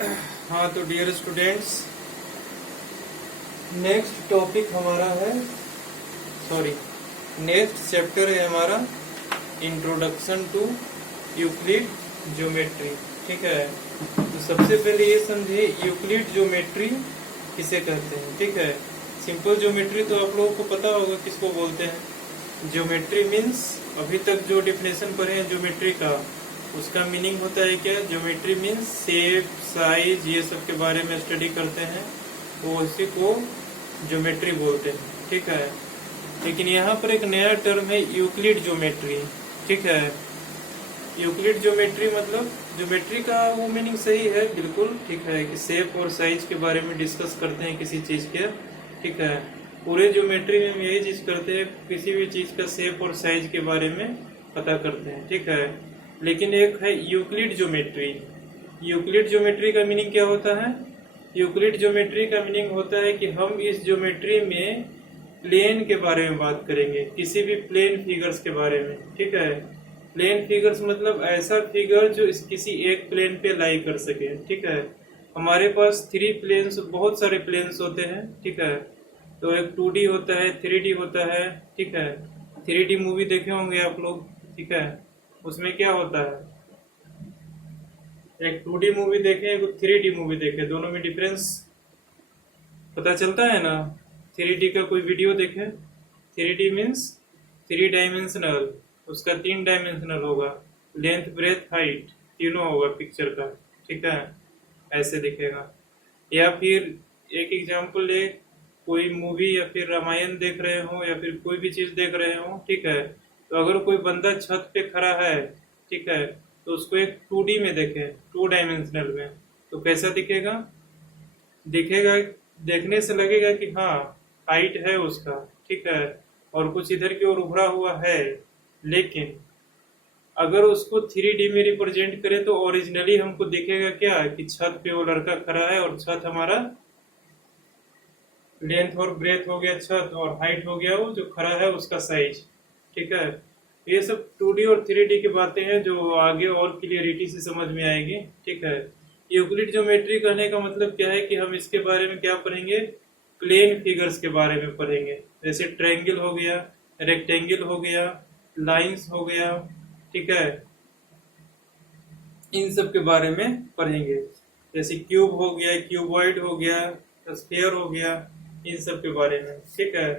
हाँ, तो dear students, next topic हमारा है, सॉरी, नेक्स्ट चैप्टर है हमारा इंट्रोडक्शन टू यूक्लिड ज्योमेट्री। ठीक है, तो सबसे पहले ये समझे यूक्लिड ज्योमेट्री किसे कहते हैं। ठीक है, सिंपल ज्योमेट्री तो आप लोगों को पता होगा किसको बोलते हैं। ज्योमेट्री मीन्स अभी तक जो डिफिनेशन पढ़े हैं ज्योमेट्री का, उसका मीनिंग होता है क्या? ज्योमेट्री मीन्स शेप, साइज, ये सब के बारे में स्टडी करते हैं, वो उसी को ज्योमेट्री बोलते हैं। ठीक है, लेकिन यहाँ पर एक नया टर्म है यूक्लिड ज्योमेट्री। ठीक है, यूक्लिड ज्योमेट्री मतलब ज्योमेट्री का वो मीनिंग सही है, बिल्कुल ठीक है, कि शेप और साइज के बारे में डिस्कस करते हैं किसी चीज के। ठीक है, पूरे ज्योमेट्री में हम यही चीज करते हैं, किसी भी चीज का शेप और साइज के बारे में पता करते हैं। ठीक है, लेकिन एक है यूक्लिड ज्योमेट्री। यूक्लिड ज्योमेट्री का मीनिंग क्या होता है? यूक्लिड ज्योमेट्री का मीनिंग होता है कि हम इस ज्योमेट्री में प्लेन के बारे में बात करेंगे, किसी भी प्लेन फिगर्स के बारे में। ठीक है, प्लेन फिगर्स मतलब ऐसा फिगर जो किसी एक प्लेन पे लाई कर सके। ठीक है, हमारे पास थ्री प्लेन्स, बहुत सारे प्लेन्स होते हैं। ठीक है, तो एक 2D होता है, 3D होता है। ठीक है, 3D मूवी देखे होंगे आप लोग। ठीक है, उसमें क्या होता है, एक 2D मूवी देखे, एक 3D मूवी देखे, दोनों में डिफरेंस पता चलता है ना। 3D का कोई वीडियो देखे, 3D मीन्स 3 डायमेंशनल, उसका 3 डायमेंशनल होगा, लेंथ, ब्रेथ, हाइट तीनों होगा पिक्चर का। ठीक है, ऐसे दिखेगा। या फिर एक एग्जांपल ले, कोई मूवी या फिर रामायण देख रहे हो या फिर कोई भी चीज देख रहे हो। ठीक है, तो अगर कोई बंदा छत पे खड़ा है, ठीक है, तो उसको एक 2D में देखे, 2 डायमेंशनल में, तो कैसा दिखेगा? दिखेगा, देखने से लगेगा कि हाँ हाइट है उसका। ठीक है, और कुछ इधर की ओर उभरा हुआ है। लेकिन अगर उसको 3D में रिप्रेजेंट करे तो ओरिजिनली हमको दिखेगा क्या, कि छत पे वो लड़का खड़ा है और छत हमारा लेंथ और ब्रेथ हो गया छत, और हाइट हो गया वो जो खड़ा है उसका साइज। ठीक है, ये सब 2D और 3D की बातें हैं जो आगे और क्लियरिटी से समझ में आएगी। ठीक है, यूक्लिड ज्योमेट्री कहने का मतलब क्या है कि हम इसके बारे में क्या पढ़ेंगे? प्लेन फिगर्स के बारे में पढ़ेंगे, जैसे ट्रायंगल हो गया, रेक्टेंगल हो गया, लाइंस हो गया। ठीक है, इन सब के बारे में पढ़ेंगे, जैसे क्यूब हो गया, क्यूबॉइड हो गया, स्फीयर हो गया, इन सब के बारे में। ठीक है,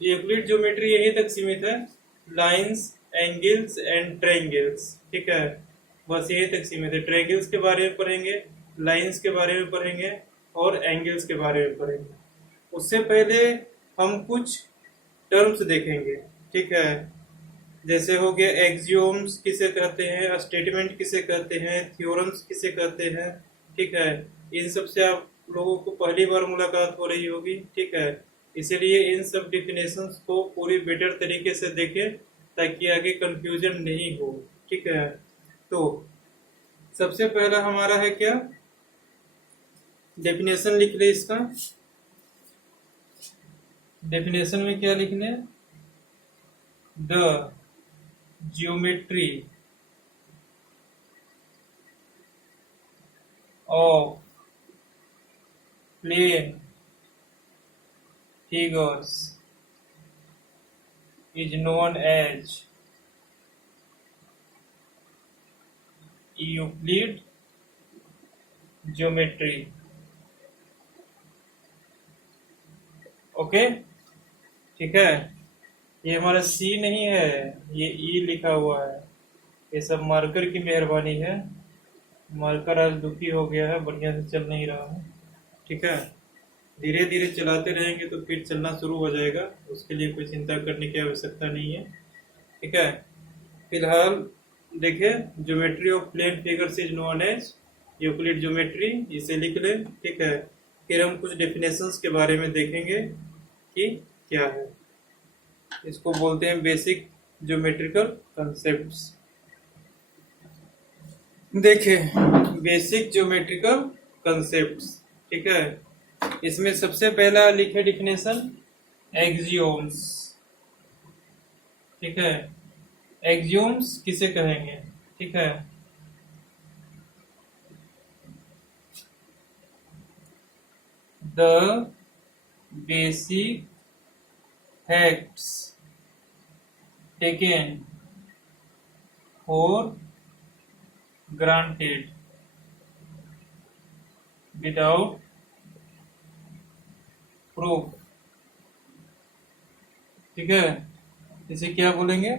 यूक्लिड ज्योमेट्री यही तक सीमित है, लाइंस, एंगल्स एंड ट्रायंगल्स। ठीक है, बस यही तक सीमित है। ट्रायंगल्स के बारे में पढ़ेंगे, लाइंस के बारे में पढ़ेंगे और एंगल्स के बारे में पढ़ेंगे। उससे पहले हम कुछ टर्म्स देखेंगे। ठीक है, जैसे हो गया एक्सियोम्स किसे कहते हैं, स्टेटमेंट किसे कहते हैं, थ्योरम्स किसे कहते हैं। ठीक है, इन सब से आप लोगों को पहली बार मुलाकात हो रही होगी। ठीक है, इसीलिए इन सब डिफिनेशंस को पूरी बेटर तरीके से देखें ताकि आगे कंफ्यूजन नहीं हो। ठीक है, तो सबसे पहला हमारा है क्या, डेफिनेशन लिख ले इसका। डेफिनेशन में क्या लिखने? The geometry of plane figures is known as Euclid geometry. Okay, ठीक है, ये हमारा सी नहीं है, ये ई लिखा हुआ है। ये सब मार्कर की मेहरबानी है, मार्कर आज दुखी हो गया है, बढ़िया से चल नहीं रहा है। ठीक है, धीरे धीरे चलाते रहेंगे तो फिर चलना शुरू हो जाएगा, उसके लिए कोई चिंता करने की आवश्यकता नहीं है। ठीक है, फिलहाल देखिए, geometry of plane figures is known as Euclid geometry, इसे लिख लें। ठीक है, फिर हम कुछ डेफिनेशंस के बारे में देखेंगे कि क्या है। इसको बोलते हैं बेसिक ज्योमेट्रिकल कंसेप्ट्स। देखें, बेसिक ज्योमेट्रिकल कंसेप्ट्स। ठीक है, इसमें सबसे पहला लिखे डिफिनेशन, एक्सियोम्स। ठीक है, एक्सियोम्स किसे कहेंगे? ठीक है, the basic facts taken for granted without proof. ठीक है, इसे क्या बोलेंगे?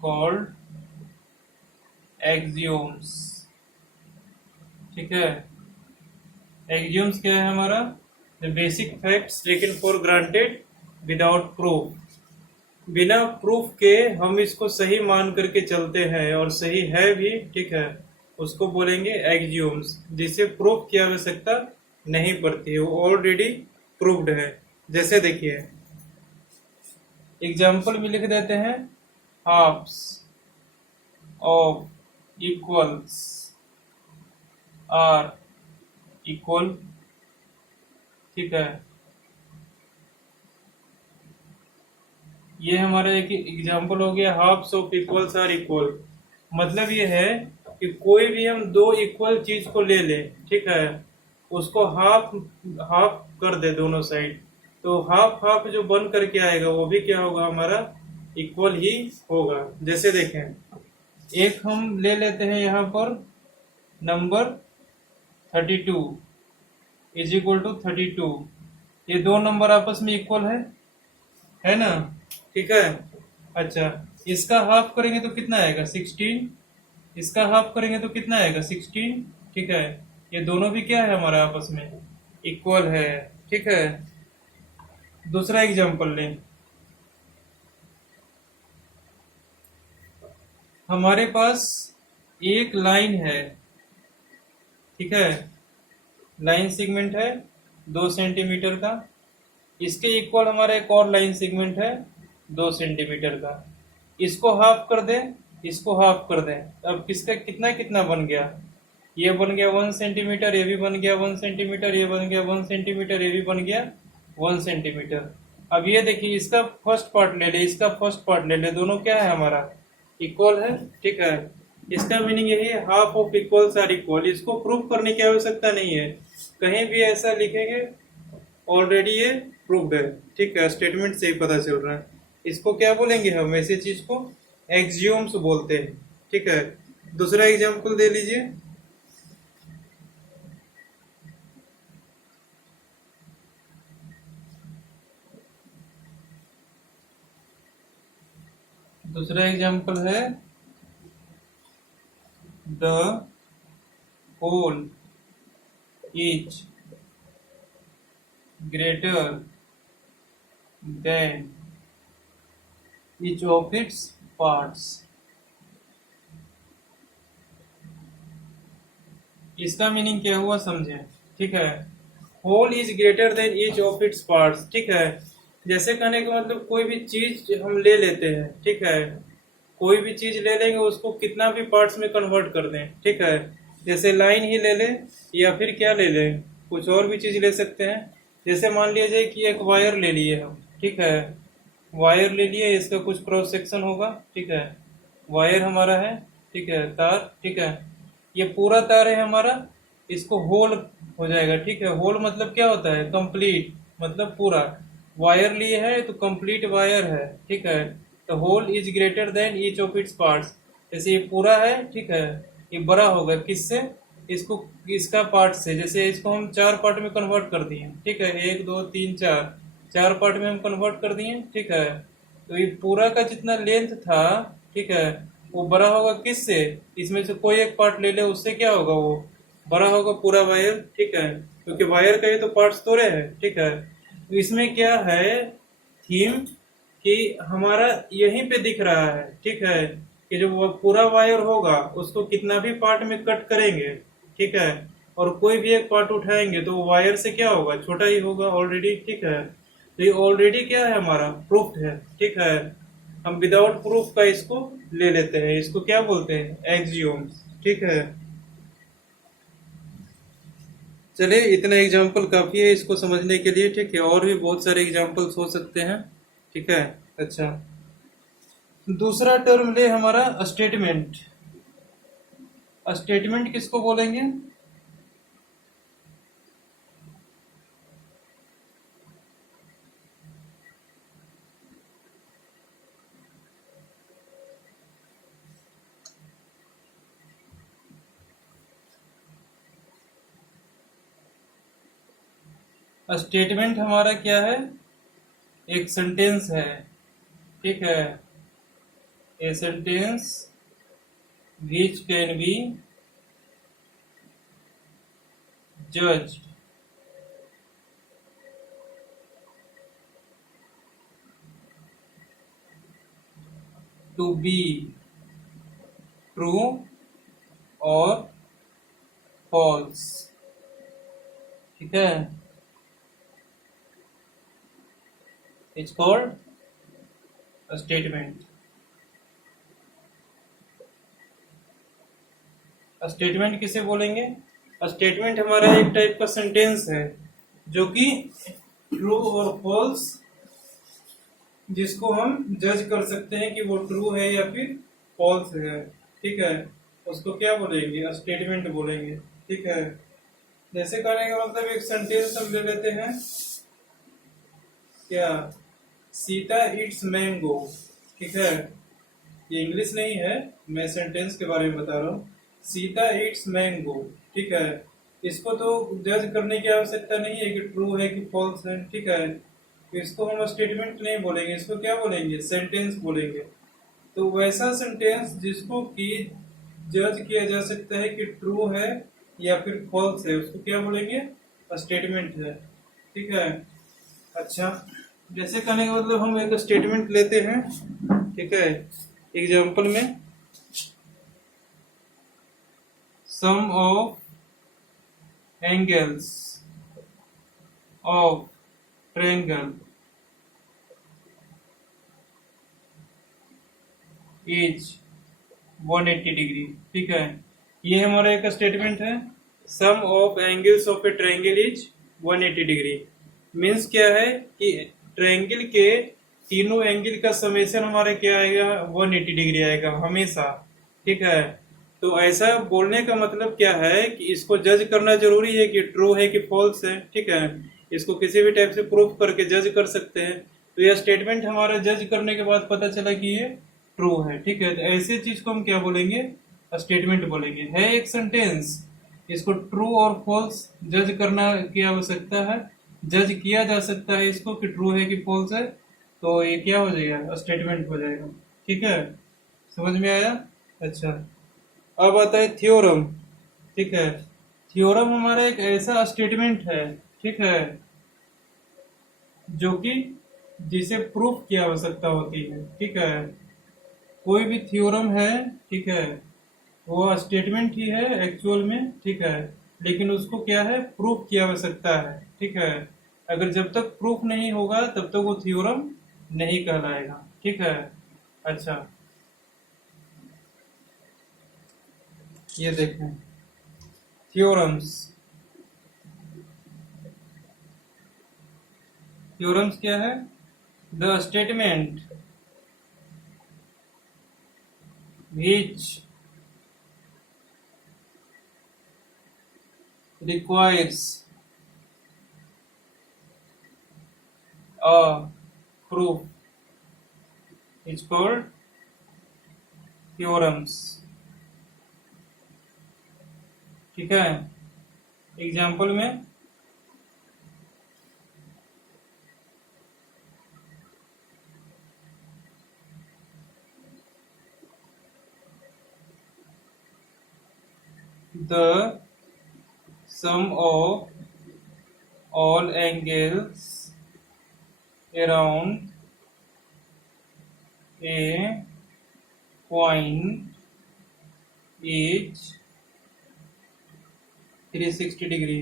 कॉल्ड एक्सियोम्स। ठीक है, एक्सियोम्स क्या है हमारा? The basic facts taken for granted without proof. बिना प्रूफ के हम इसको सही मान करके चलते हैं और सही है भी, ठीक है, उसको बोलेंगे एक्सियोम्स, जिसे प्रूफ की आवश्यकता नहीं पड़ती है, वो ऑलरेडी प्रूव्ड है। जैसे देखिए एग्जाम्पल में लिख देते हैं, halves of equals are equal. ठीक है, ये हमारा एक एग्जाम्पल हो गया, halves of equals are equal. मतलब ये है कि कोई भी हम दो इक्वल चीज को ले लें, ठीक है, उसको हाफ हाफ कर दे दोनों साइड, तो हाफ हाफ जो बन करके आएगा वो भी क्या होगा? हमारा इक्वल ही होगा। जैसे देखें, एक हम ले लेते हैं यहाँ पर नंबर 32 इज इक्वल टू 32। ये दो नंबर आपस में इक्वल है ना? ठीक है, अच्छा, इसका हाफ करेंगे तो कितना आएगा? 16। इसका हाफ करेंगे तो कितना आएगा? 16। ठीक है, ये दोनों भी क्या है हमारा आपस में? इक्वल है। ठीक है, दूसरा एग्जांपल लें। हमारे पास एक लाइन है, ठीक है, लाइन सेगमेंट है 2 सेंटीमीटर का, इसके इक्वल हमारा एक और लाइन सेगमेंट है 2 सेंटीमीटर का। इसको हाफ कर दें, इसको हाफ कर दें, अब किसका कितना कितना बन गया? ये बन गया 1 सेंटीमीटर, ये भी बन गया 1 सेंटीमीटर, ये बन गया 1 सेंटीमीटर, ये भी बन गया 1 सेंटीमीटर। अब ये देखिए, इसका फर्स्ट पार्ट ले ले, इसका फर्स्ट पार्ट ले ले, दोनों क्या है हमारा? इक्वल है। ठीक है, इसका मीनिंग यही है, half of equals are equal. इसको प्रूव करने की आवश्यकता नहीं है, कहीं भी ऐसा लिखेंगे ऑलरेडी ये प्रूव्ड है। ठीक है, स्टेटमेंट से ही पता चल रहा है। इसको क्या बोलेंगे हम? ऐसी चीज को एक्सियोम्स बोलते हैं। ठीक है, दूसरा एग्जांपल दे लीजिए। दूसरा एग्जांपल है, the whole is greater than each of its parts। इसका मीनिंग क्या हुआ समझे? ठीक है, whole is greater than each of its parts. ठीक है, जैसे कहने का मतलब कोई भी चीज हम ले लेते हैं, ठीक है, कोई भी चीज ले लेंगे उसको कितना भी पार्ट्स में कन्वर्ट कर दें। ठीक है, जैसे लाइन ही ले लें या फिर क्या ले लें, कुछ और भी चीज ले सकते हैं। जैसे मान लिया जाए कि एक वायर ले लिए हम, ठीक है, वायर ले लिए, इसका कुछ क्रॉस सेक्शन होगा। ठीक है, वायर हमारा है, ठीक है, तार, ठीक है, ये पूरा तार है हमारा, इसको होल हो जाएगा। ठीक है, होल मतलब क्या होता है? कंप्लीट, मतलब पूरा। वायर लिए है तो कंप्लीट वायर है। ठीक है, तो whole is greater than each of its parts. जैसे ये पूरा है, ठीक है, ये बड़ा होगा किससे? इसको इसका पार्ट से। जैसे इसको हम 4 पार्ट में कन्वर्ट कर दिए, ठीक है, 1 2 3 4 पार्ट में हम कन्वर्ट कर दिए। ठीक है, तो ये पूरा का जितना लेंथ था, ठीक है, वो बड़ा होगा किससे? इसमें से कोई एक पार्ट ले ले, उससे क्या होगा? वो बड़ा होगा पूरा वायर। ठीक है, क्योंकि वायर का ये तो पार्ट्स तोड़े हैं। ठीक है, तो इसमें क्या है थीम कि हमारा यहीं पे दिख रहा है, ठीक है, कि जो वो पूरा वायर होगा उसको कितना भी पार्ट में कट करेंगे, ठीक है, और कोई भी एक पार्ट उठाएंगे तो वायर से क्या होगा? छोटा ही होगा ऑलरेडी। ठीक है, तो ये ऑलरेडी क्या है हमारा? प्रूफ है। ठीक है, हम विदाउट प्रूफ का इसको ले लेते हैं, इसको क्या बोलते हैं? एक्सियोम्स। ठीक है, चलिए इतना एग्जाम्पल काफी है इसको समझने के लिए। ठीक है, और भी बहुत सारे एग्जाम्पल्स हो सकते हैं। ठीक है, अच्छा, दूसरा टर्म ले हमारा स्टेटमेंट। स्टेटमेंट किसको बोलेंगे? स्टेटमेंट हमारा क्या है? एक सेंटेंस है, ठीक है। A sentence which can be judged to be true और फॉल्स, ठीक है। It's called statement. स्टेटमेंट किसे बोलेंगे? स्टेटमेंट हमारा एक टाइप का सेंटेंस है जो कि ट्रू और फॉल्स, जिसको हम जज कर सकते हैं कि वो ट्रू है या फिर फॉल्स है, ठीक है। उसको क्या बोलेंगे? स्टेटमेंट बोलेंगे, ठीक है। जैसे कहने का मतलब एक सेंटेंस हम ले लेते हैं, क्या, सीता इट्स मैंगो, ठीक है। ये इंग्लिश नहीं है, मैं सेंटेंस के बारे में बता रहा हूँ। सीता इट्स मैंगो, ठीक है। इसको तो जज करने की आवश्यकता नहीं है कि ट्रू है कि फॉल्स है, ठीक है। तो इसको हम स्टेटमेंट नहीं बोलेंगे, इसको क्या बोलेंगे? सेंटेंस बोलेंगे। तो वैसा सेंटेंस जिसको कि जज किया जा सकता है कि ट्रू है या फिर फॉल्स है, उसको क्या बोलेंगे? स्टेटमेंट है, ठीक है। अच्छा, जैसे कहने का मतलब हम एक स्टेटमेंट लेते हैं, ठीक है। एग्जाम्पल में, sum of angles of triangle is 180 degree, ठीक है। ये हमारा एक स्टेटमेंट है। Sum of angles of a triangle is 180 degree. Means क्या है कि ट्रायंगल के तीनों एंगल का समेशन हमारा क्या आएगा? 180 डिग्री आएगा हमेशा, ठीक है। तो ऐसा बोलने का मतलब क्या है कि इसको जज करना जरूरी है कि ट्रू है कि फॉल्स है, ठीक है। इसको किसी भी टाइप से प्रूफ करके जज कर सकते हैं। तो यह स्टेटमेंट हमारा जज करने के बाद पता चला कि ये ट्रू है, ठीक है। तो ऐसे चीज को हम क्या बोलेंगे? स्टेटमेंट बोलेंगे। है एक सेंटेंस, इसको ट्रू और फॉल्स जज करना की आवश्यकता है, जज किया जा सकता है इसको कि ट्रू है कि फॉल्स है, तो ये क्या हो जाएगा? स्टेटमेंट हो जाएगा, ठीक है। समझ में आया? अच्छा, अब आता है थ्योरम, ठीक है। थ्योरम हमारा एक ऐसा स्टेटमेंट है, ठीक है, जो कि जिसे प्रूफ की आवश्यकता होती है, ठीक है। कोई भी थ्योरम है, ठीक है, वो स्टेटमेंट ही है एक्चुअल में, ठीक है। लेकिन उसको क्या है? प्रूफ की आवश्यकता है, ठीक है। अगर जब तक प्रूफ नहीं होगा तब तक वो थ्योरम नहीं कहलाएगा, ठीक है। अच्छा, ये देखें थ्योरम्स। थ्योरम्स क्या है? The statement which requires a proof is called theorems, ठीक है। एग्जाम्पल में, the sum of all angles around a point is 360 degree.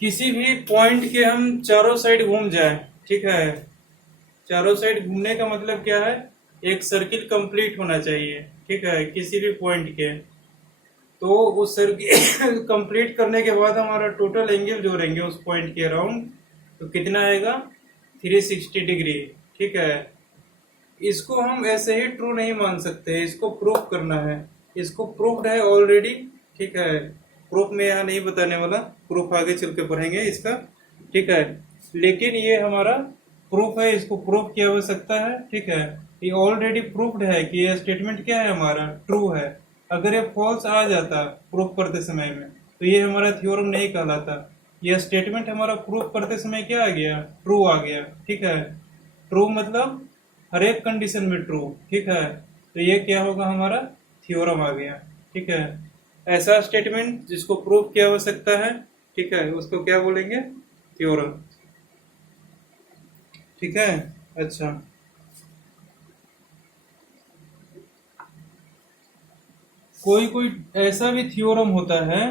किसी भी पॉइंट के हम चारों साइड घूम जाए, ठीक है। चारों साइड घूमने का मतलब क्या है? एक सर्किल कंप्लीट होना चाहिए, ठीक है, किसी भी पॉइंट के। तो उस सर्किल कंप्लीट करने के बाद हमारा टोटल एंगल जो रहेंगे उस पॉइंट के अराउंड, तो कितना आएगा? 360 डिग्री, ठीक है। इसको हम ऐसे ही ट्रू नहीं मान सकते, इसको प्रूफ करना है। इसको प्रूफ्ड है ऑलरेडी, ठीक है। प्रूफ में यहाँ नहीं बताने वाला, प्रूफ आगे चल के पढ़ेंगे इसका, ठीक है। लेकिन ये हमारा प्रूफ है, इसको प्रूफ की आवश्यकता है, ठीक है। ये ऑलरेडी प्रूफ्ड है कि ये स्टेटमेंट क्या है हमारा, ट्रू है। अगर ये फॉल्स आ जाता प्रूफ करते समय में तो ये हमारा थ्योरम नहीं कहलाता। यह स्टेटमेंट हमारा प्रूफ करते समय क्या आ गया, ट्रू आ गया, ठीक है। ट्रू मतलब हर एक कंडीशन में ट्रू, ठीक है। तो ये क्या होगा, हमारा थ्योरम आ गया, ठीक है। ऐसा स्टेटमेंट जिसको प्रूफ की आवश्यकता है, ठीक है, उसको क्या बोलेंगे, थ्योरम, ठीक है। अच्छा, कोई कोई ऐसा भी थ्योरम होता है,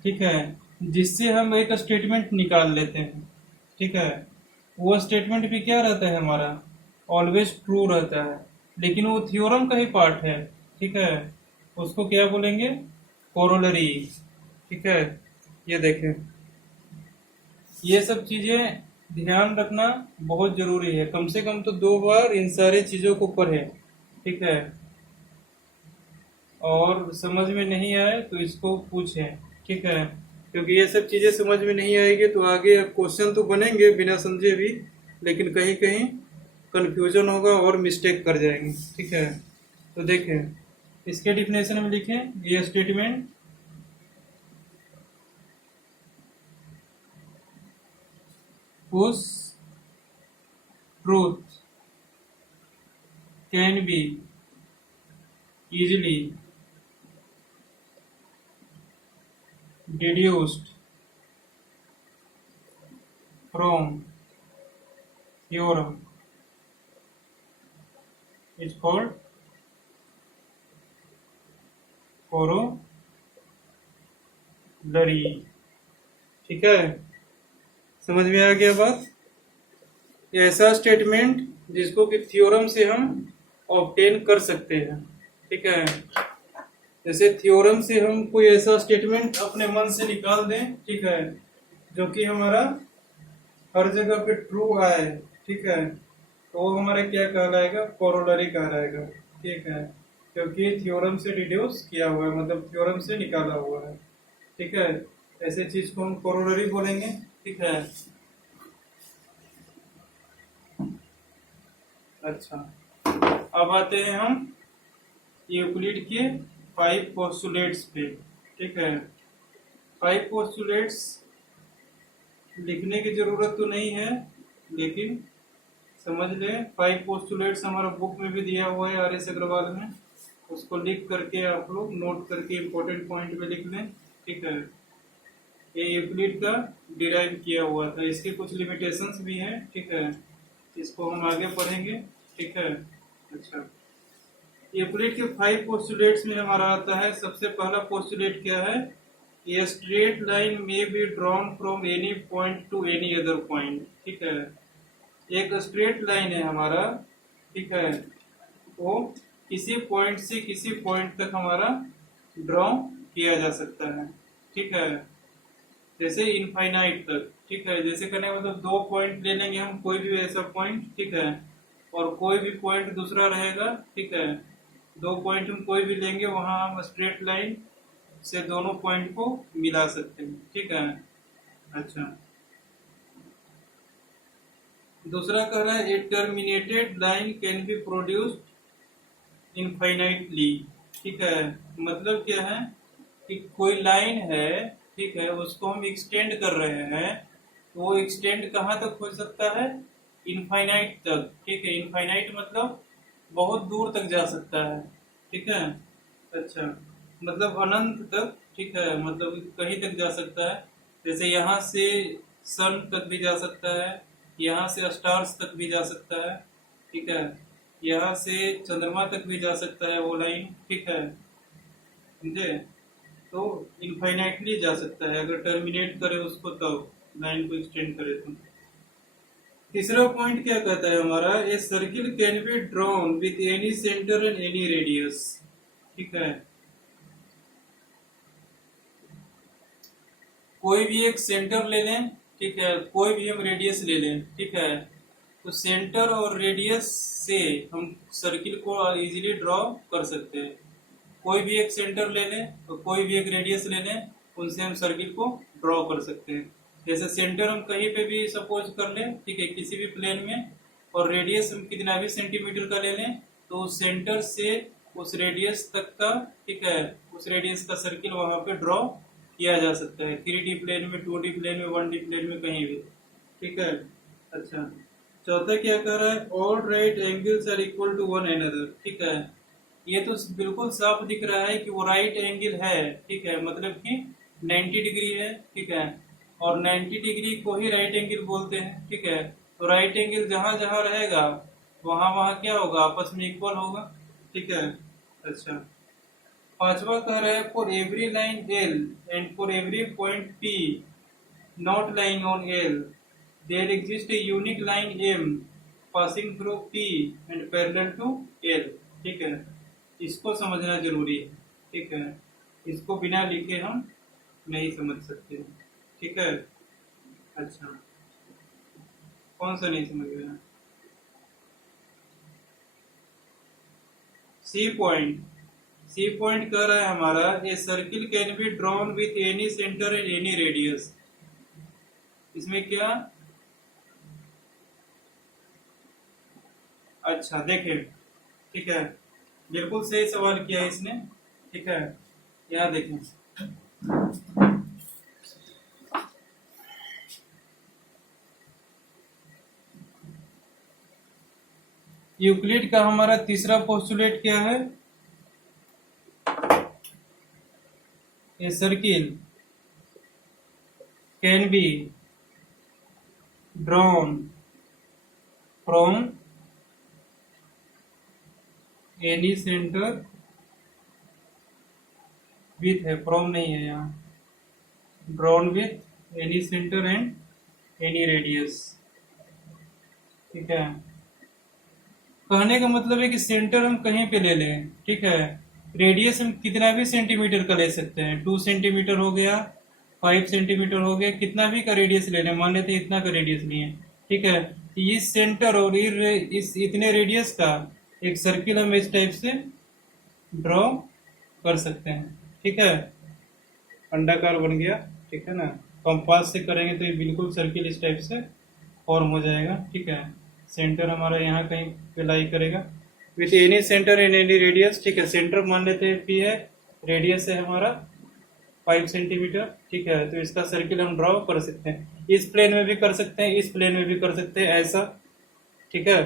ठीक है, जिससे हम एक स्टेटमेंट निकाल लेते हैं, ठीक है। वो स्टेटमेंट भी क्या रहता है हमारा, ऑलवेज ट्रू रहता है, लेकिन वो थ्योरम का ही पार्ट है, ठीक है। उसको क्या बोलेंगे, कोरोलरी, ठीक है। ये देखें, ये सब चीजें ध्यान रखना बहुत जरूरी है, कम से कम तो 2 बार इन सारी चीजों को पढ़े, ठीक है। और समझ में नहीं आए तो इसको पूछें, ठीक है। क्योंकि ये सब चीजें समझ में नहीं आएगी तो आगे क्वेश्चन तो बनेंगे बिना समझे भी, लेकिन कहीं कहीं कंफ्यूजन होगा और मिस्टेक कर जाएंगे, ठीक है। तो देखें, इसके डिफिनेशन में लिखें, ये statement whose truth can be easily deduced from theorem is called corollary, ठीक है। समझ में आ गया बात। ऐसा स्टेटमेंट जिसको कि थ्योरम से हम ऑब्टेन कर सकते हैं, ठीक है। जैसे थ्योरम से हम कोई ऐसा स्टेटमेंट अपने मन से निकाल दें, ठीक है, जो कि हमारा हर जगह पे ट्रू आए, ठीक है, तो वो हमारा क्या कहलाएगा, कोरोलरी कहलाएगा, ठीक है। क्योंकि थ्योरम से डिड्यूस किया हुआ है, मतलब थ्योरम से निकाला हुआ है, ठीक है। ऐसे चीज को हम कोरोलरी बोलेंगे, ठीक है। अच्छा, अब आते हैं हम यूक्लिड के 5 पोस्टुलेट्स पे, ठीक है। 5 पोस्टुलेट्स लिखने की जरूरत तो नहीं है, लेकिन समझ लें 5 पोस्टुलेट्स हमारा बुक में भी दिया हुआ है आर एस अग्रवाल में, उसको लिख करके आप लोग नोट करके इम्पोर्टेंट पॉइंट में लिख लें, ठीक है। ये यूक्लिड का डिराइव किया हुआ था, इसके कुछ लिमिटेशंस भी हैं, ठीक है, इसको हम आगे पढ़ेंगे, ठीक है। अच्छा, यूक्लिड के 5 पोस्टुलेट्स में हमारा आता है, सबसे पहला पोस्टुलेट क्या है, ये स्ट्रेट लाइन में be drawn from any point two any other point, ठीक है। एक स्ट्रेट लाइन है हमारा, ठीक है, वो किसी पॉइंट से किसी पॉइंट तक हमारा ड्रॉ किया जा सकता है, ठीक है। जैसे इनफाइनाइट तक, ठीक है। जैसे करने मतलब 2 पॉइंट ले लेंगे हम, कोई भी ऐसा पॉइंट, ठीक है, और कोई भी पॉइंट दूसरा रहेगा, ठीक है। 2 पॉइंट हम कोई भी लेंगे, वहां हम स्ट्रेट लाइन से दोनों पॉइंट को मिला सकते हैं, ठीक है। अच्छा, दूसरा कह रहा है a terminated line can be produced infinitely, ठीक है। मतलब क्या है कि कोई लाइन है, ठीक है, उसको हम एक्सटेंड कर रहे हैं, तो वो एक्सटेंड कहाँ तक हो सकता है, इनफाइनाइट तक, ठीक है। इनफाइनाइट मतलब बहुत दूर तक जा सकता है, ठीक है। अच्छा, मतलब अनंत तक, ठीक है, मतलब कहीं तक जा सकता है। जैसे यहाँ से सन तक भी जा सकता है, यहाँ से स्टार्स तक भी जा सकता है, ठीक है। यहाँ से चंद्रमा तक भी जा सकता है वो लाइन, ठीक है, समझे। तो इनफाइनाइटली जा सकता है, अगर टर्मिनेट करे उसको तब लाइन को एक्सटेंड करे तो। तीसरा पॉइंट क्या कहता है हमारा, a circle can be drawn with any centre and any radius, ठीक है। कोई भी एक सेंटर ले लें, ठीक है, कोई भी हम रेडियस ले लें, ठीक है। तो सेंटर और रेडियस से हम सर्किल को इजीली ड्रॉ कर सकते हैं, कोई भी एक सेंटर ले लें तो कोई भी एक रेडियस ले लें, उनसे हम सर्किल को ड्रॉ कर सकते हैं। जैसे सेंटर हम कहीं पे भी सपोज कर लें, ठीक है, किसी भी प्लेन में, और रेडियस हम कितना भी सेंटीमीटर का ले लें, तो उस सेंटर से उस रेडियस तक का, ठीक है, उस रेडियस का सर्किल वहां पे ड्रॉ किया जा सकता है, 3D प्लेन में, 2D प्लेन में, 1D प्लेन में, कहीं भी, ठीक है। अच्छा, चौथा क्या कह रहा है, all right angles are equal to one another, ठीक है। ये तो बिल्कुल साफ दिख रहा है कि वो राइट एंगल है, ठीक है, मतलब कि 90 डिग्री है, ठीक है, और 90 डिग्री को ही राइट एंगल बोलते हैं, ठीक है। तो राइट एंगल जहां जहां रहेगा वहां वहां क्या होगा, आपस में इक्वल होगा, ठीक है। अच्छा, पांचवा कह रहा है, for every line L and for every point P not lying on L there exist a unique line M passing through P and parallel to L, ठीक है। इसको समझना जरूरी है, ठीक है, इसको बिना लिखे हम नहीं समझ सकते, ठीक है। अच्छा, कौन सा नहीं समझ गया? सी पॉइंट, सी पॉइंट कह रहा है हमारा, a circle can be drawn with any centre and any radius. इसमें क्या, अच्छा देखें, ठीक है, बिल्कुल सही सवाल किया है इसने, ठीक है। यहाँ देखें, यूक्लिड का हमारा तीसरा पोस्टुलेट क्या है, a circle can be drawn from any centre with है, फ्रॉम नहीं है यहाँ, drawn with any centre and any radius, ठीक है। कहने का मतलब है कि सेंटर हम कहीं पे ले लें, ठीक है, रेडियस हम कितना भी सेंटीमीटर का ले सकते हैं, 2 सेंटीमीटर हो गया, 5 सेंटीमीटर हो गया, कितना भी का रेडियस ले लें, मान लेते इतना का रेडियस लिए, ठीक है। इस सेंटर और इस इतने रेडियस का एक सर्किल हम इस टाइप से ड्रॉ कर सकते हैं, ठीक है, अंडाकार बन गया, ठीक है ना। कंपास से करेंगे तो ये बिल्कुल सर्किल इस टाइप से फॉर्म हो जाएगा, ठीक है। सेंटर हमारा यहाँ कहीं पे लाई करेगा with any centre and any radius, ठीक है। सेंटर मान लेते हैं पी है, रेडियस है हमारा 5 सेंटीमीटर, ठीक है। तो इसका सर्किल हम ड्रॉ कर सकते हैं, इस प्लेन में भी कर सकते हैं, इस प्लेन में भी कर सकते हैं, ऐसा, ठीक है।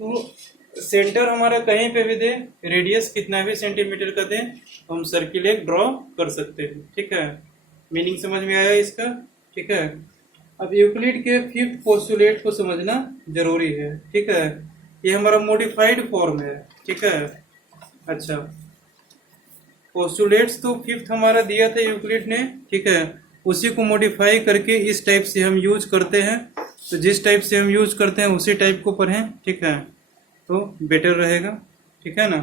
तो सेंटर हमारा कहीं पे भी दे, रेडियस कितना भी सेंटीमीटर का दे, तो हम सर्किल एक ड्रॉ कर सकते हैं, ठीक है। मीनिंग समझ में आया इसका, ठीक है। अब यूक्लिड के फिफ्थ पोस्टुलेट को समझना जरूरी है, ठीक है। ये हमारा मॉडिफाइड फॉर्म है, ठीक है। अच्छा, पोस्टुलेट्स तो फिफ्थ हमारा दिया था यूक्लिड ने, ठीक है, उसी को मॉडिफाई करके इस टाइप से हम यूज करते हैं। तो जिस टाइप से हम यूज करते हैं उसी टाइप को पढ़ें, ठीक है, तो बेटर रहेगा, ठीक है ना।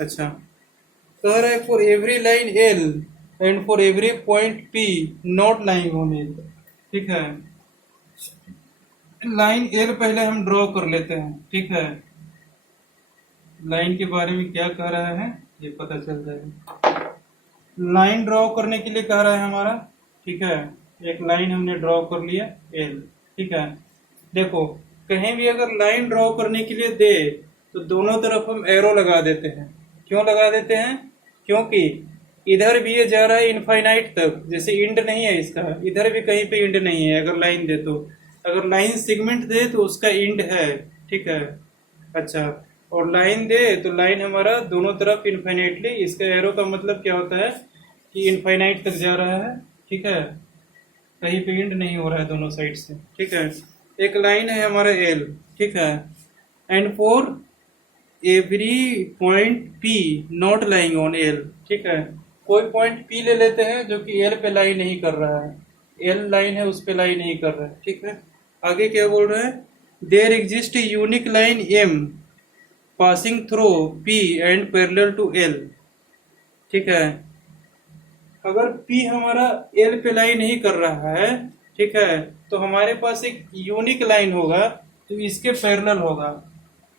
अच्छा, कह रहा है for every line L and for every point P not lying on L, ठीक है। लाइन एल पहले हम ड्रॉ कर लेते हैं, ठीक है। लाइन के बारे में क्या कह रहा है ये पता चल जाएगा। लाइन ड्रॉ करने के लिए कह रहा है हमारा, ठीक है। एक लाइन हमने ड्रॉ कर लिया एल, ठीक है। देखो, कहीं भी अगर लाइन ड्रॉ करने के लिए दे तो दोनों तरफ हम एरो लगा देते हैं। क्यों लगा देते हैं? क्योंकि इधर भी ये जा रहा है इनफाइनाइट तक, जैसे इंड नहीं है इसका, इधर भी कहीं पे इंड नहीं है। अगर लाइन दे तो, अगर लाइन सेगमेंट दे तो उसका इंड है, ठीक है। अच्छा, और लाइन दे तो लाइन हमारा दोनों तरफ इनफाइनाइटली, इसका एरो का मतलब क्या होता है कि इनफाइनाइट तक जा रहा है, ठीक है, कहीं पे इंड नहीं हो रहा है दोनों साइड से, ठीक है। एक लाइन है हमारा एल, ठीक है, and for every point P not lying on L, ठीक है। कोई पॉइंट पी ले लेते हैं जो कि एल पे लाई नहीं कर रहा है, एल लाइन है उस पे लाई नहीं कर रहा है, ठीक है। आगे क्या बोल रहा है? There exist unique line M passing through P and parallel to L, ठीक है। अगर P हमारा L पे लाई नहीं कर रहा है, ठीक है, तो हमारे पास एक यूनिक लाइन होगा जो इसके पैरेलल होगा,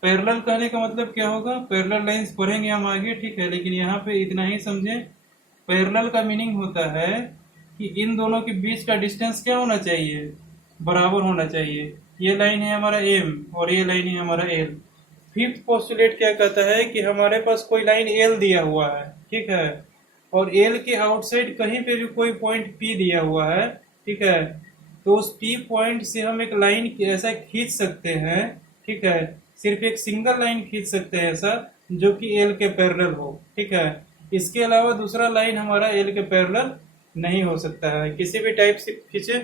पैरेलल कहने का मतलब क्या होगा, पैरेलल लाइंस पढ़ेंगे हम आगे, ठीक है, लेकिन यहाँ पे इतना ही समझें। पैरेलल का मीनिंग होता है कि इन दोनों के बीच का डिस्टेंस क्या होना चाहिए, बराबर होना चाहिए। ये लाइन है हमारा एम और ये लाइन है हमारा एल। फिफ्थ पोस्टुलेट क्या कहता है कि हमारे पास कोई लाइन एल दिया हुआ है, ठीक है, और एल के आउटसाइड कहीं पे भी कोई पॉइंट पी दिया हुआ है, ठीक है, तो उस पी पॉइंट से हम एक लाइन ऐसा खींच सकते हैं, ठीक है, सिर्फ एक सिंगल लाइन खींच सकते हैं ऐसा जो कि एल के पैरेलल हो, ठीक है। इसके अलावा दूसरा लाइन हमारा एल के पैरेलल नहीं हो सकता है, किसी भी टाइप से खींचे,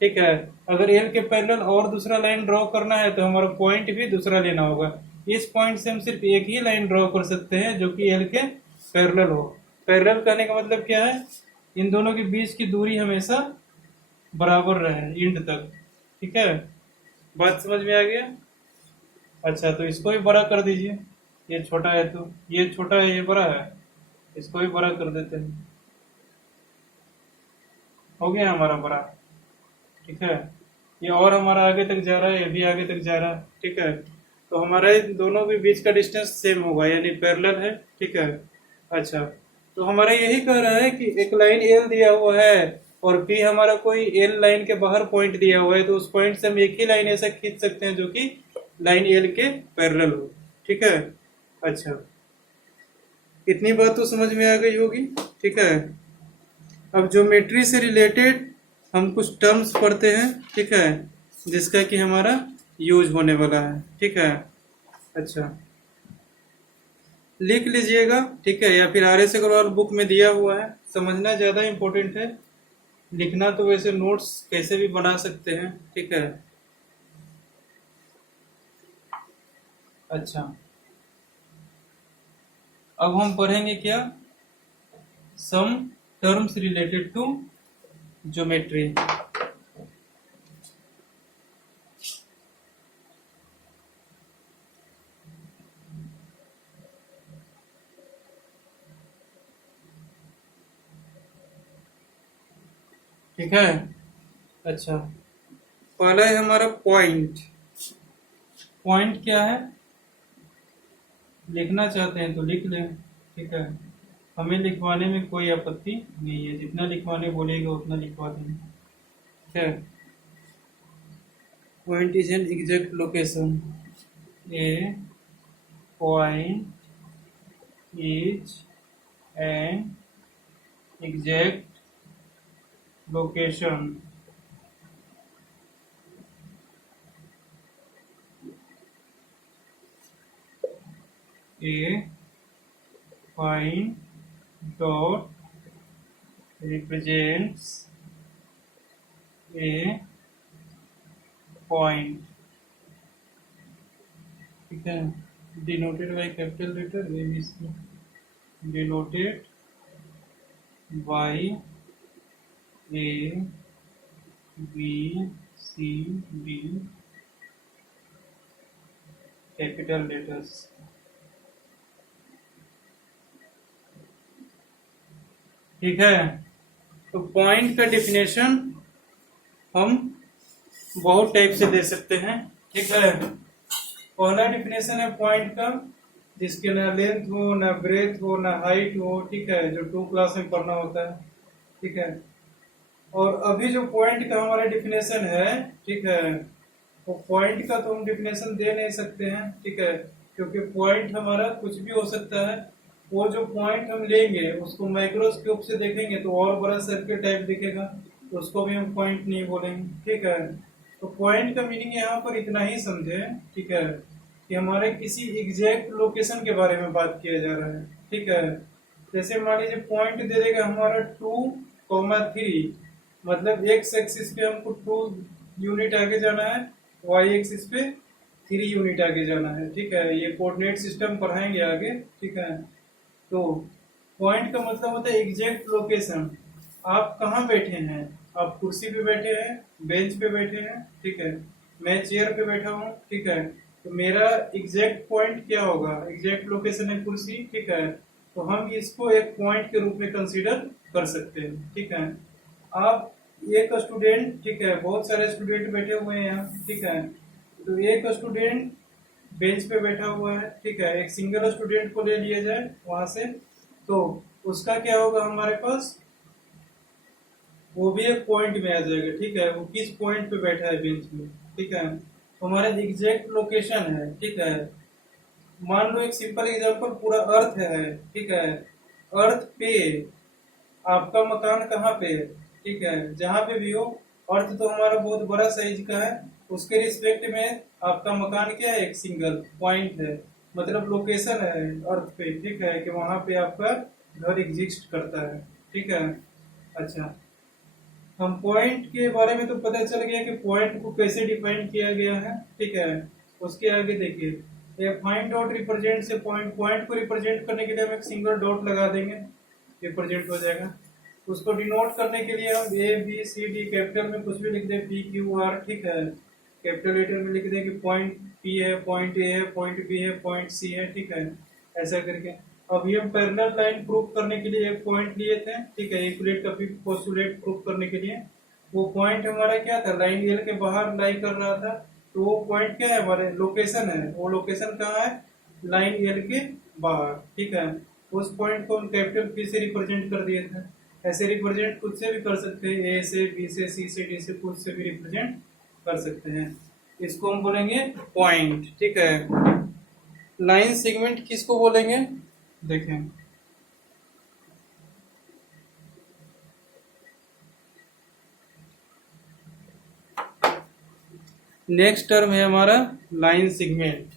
ठीक है। अगर एल के पैरेलल और दूसरा लाइन ड्रॉ करना है तो हमारा पॉइंट भी दूसरा लेना होगा। इस पॉइंट से हम सिर्फ एक ही लाइन ड्रॉ कर सकते हैं जो कि एल के पैरेलल हो। पैरेलल करने का मतलब क्या है, इन दोनों के बीच की दूरी हमेशा बराबर रहे इंड तक, ठीक है। बात समझ में आ गया? अच्छा, तो इसको भी बड़ा कर दीजिए। ये छोटा है तो ये छोटा है, ये बड़ा है, इसको भी बड़ा कर देते हैं। हो गया हमारा बड़ा, ठीक है। ये और हमारा आगे तक जा रहा है, ये भी आगे तक जा रहा है, ठीक है। तो हमारे दोनों के बीच का डिस्टेंस सेम होगा, यानी पैरेलल है, ठीक है। अच्छा, तो हमारा यही कह रहा है कि एक लाइन एल दिया हुआ है और पी हमारा कोई एल लाइन के बाहर पॉइंट दिया हुआ है, तो उस पॉइंट से हम एक ही लाइन ऐसा खींच सकते हैं जो कि लाइन एल के पैरेलल हो, ठीक है। अच्छा, इतनी बात तो समझ में आ गई होगी, ठीक है। अब ज्योमेट्री से रिलेटेड हम कुछ टर्म्स पढ़ते हैं, ठीक है, जिसका कि हमारा यूज होने वाला है, ठीक है। अच्छा, लिख लीजिएगा, ठीक है, या फिर आर एस अग्रवाल बुक में दिया हुआ है, समझना ज्यादा इंपॉर्टेंट है। लिखना तो वैसे नोट्स कैसे भी बना सकते हैं, ठीक है। अच्छा, अब हम पढ़ेंगे क्या, some terms related to geometry. ठीक है। अच्छा, पहला है हमारा पॉइंट। पॉइंट क्या है, लिखना चाहते हैं तो लिख लें, ठीक है, हमें लिखवाने में कोई आपत्ति नहीं है, जितना लिखवाने बोलेगा उतना लिखवा देंगे, ठीक है। Point is an exact location, A point is an exact location a point dot represents a point, ठीक है, denoted by capital letter A B C, denoted by A B C D capital letters, ठीक है। तो point का definition हम बहुत type से दे सकते हैं, ठीक है। पहला डेफिनेशन है पॉइंट का, जिसके ना लेंथ हो, ना ब्रेथ हो, ना हाइट हो, ठीक है, जो 2 क्लास में पढ़ना होता है, ठीक है। और अभी जो पॉइंट का हमारा डेफिनेशन है, ठीक है, वो पॉइंट का तो हम डेफिनेशन दे नहीं सकते हैं, ठीक है, क्योंकि पॉइंट हमारा कुछ भी हो सकता है। वो जो पॉइंट हम लेंगे उसको माइक्रोस्कोप से देखेंगे तो और बड़ा सर्किल टाइप दिखेगा, तो उसको भी हम पॉइंट नहीं बोलेंगे, ठीक है। तो पॉइंट का मीनिंग यहाँ पर इतना ही समझे, ठीक है, कि हमारे किसी एग्जैक्ट लोकेशन के बारे में बात किया जा रहा है, ठीक है। जैसे मान लीजिए पॉइंट दे देगा हमारा 2,3, मतलब एक्स एक्सिस पे हमको 2 यूनिट आगे जाना है, वाई एक्सिस पे 3 यूनिट आगे जाना है, ठीक है। ये कोऑर्डिनेट सिस्टम पढ़ाएंगे आगे, ठीक है। तो पॉइंट का मतलब होता है एग्जैक्ट लोकेशन। आप कहाँ बैठे हैं, आप कुर्सी पे बैठे हैं, बेंच पे बैठे हैं, ठीक है, मैं चेयर पे बैठा हूँ, ठीक है, तो मेरा एग्जैक्ट पॉइंट क्या होगा, एग्जैक्ट लोकेशन है कुर्सी, ठीक है, तो हम इसको एक पॉइंट के रूप में कंसीडर कर सकते हैं, ठीक है। आप एक स्टूडेंट, ठीक है, बहुत सारे स्टूडेंट बैठे हुए हैं यहाँ, ठीक है, तो एक स्टूडेंट बेंच पे बैठा हुआ है, ठीक है, एक सिंगल स्टूडेंट को ले लिया जाए वहां से, तो उसका क्या होगा हमारे पास, वो भी एक पॉइंट में आ जाएगा, ठीक है, वो किस पॉइंट पे बैठा है बेंच में, ठीक है, तो हमारा एग्जैक्ट लोकेशन है, ठीक है। मान लो एक सिंपल एग्जांपल, पूरा अर्थ है, ठीक है, अर्थ पे आपका मकान कहाँ पे है, ठीक है, जहां पे भी हो, अर्थ तो हमारा बहुत बड़ा साइज का है, उसके रिस्पेक्ट में आपका मकान क्या है, एक सिंगल पॉइंट है, मतलब लोकेशन है अर्थ पे, ठीक है, कि वहां पे आपका घर एग्जिस्ट करता है, ठीक है। अच्छा, हम पॉइंट के बारे में तो पता चल गया कि पॉइंट को कैसे डिफाइन किया गया है, ठीक है। उसके आगे देखिए, ये फाइन डॉट रिप्रेजेंट से पॉइंट, पॉइंट को रिप्रेजेंट करने के लिए हम एक सिंगल डॉट लगा देंगे, रिप्रेजेंट हो जाएगा। उसको डिनोट करने के लिए हम A B C D capital में कुछ भी लिख दें, पी क्यू आर, ठीक है, कैपिटल लेटर में लिख दें कि पॉइंट पी है, पॉइंट ए है, पॉइंट बी है, पॉइंट सी है, ठीक है, ऐसा करके। अभी हम पैरेलल लाइन प्रूफ करने के लिए एक पॉइंट लिए थे, ठीक है, इक्विलेट का पोस्टुलेट प्रूफ करने के लिए। वो पॉइंट हमारा क्या था, लाइन एल के बाहर लाई कर रहा था, तो वो पॉइंट क्या है, हमारे लोकेशन है, वो लोकेशन कहाँ है, लाइन एल के बाहर, ठीक है। उस पॉइंट को हम कैपिटल पी से रिप्रेजेंट कर दिए थे। ऐसे रिप्रेजेंट खुद से भी कर सकते हैं, ए से, बी से, सी से, डी से, खुद से भी रिप्रेजेंट कर सकते हैं। इसको हम बोलेंगे पॉइंट, ठीक है। लाइन सेगमेंट किसको बोलेंगे, देखें, नेक्स्ट टर्म है हमारा लाइन सेगमेंट।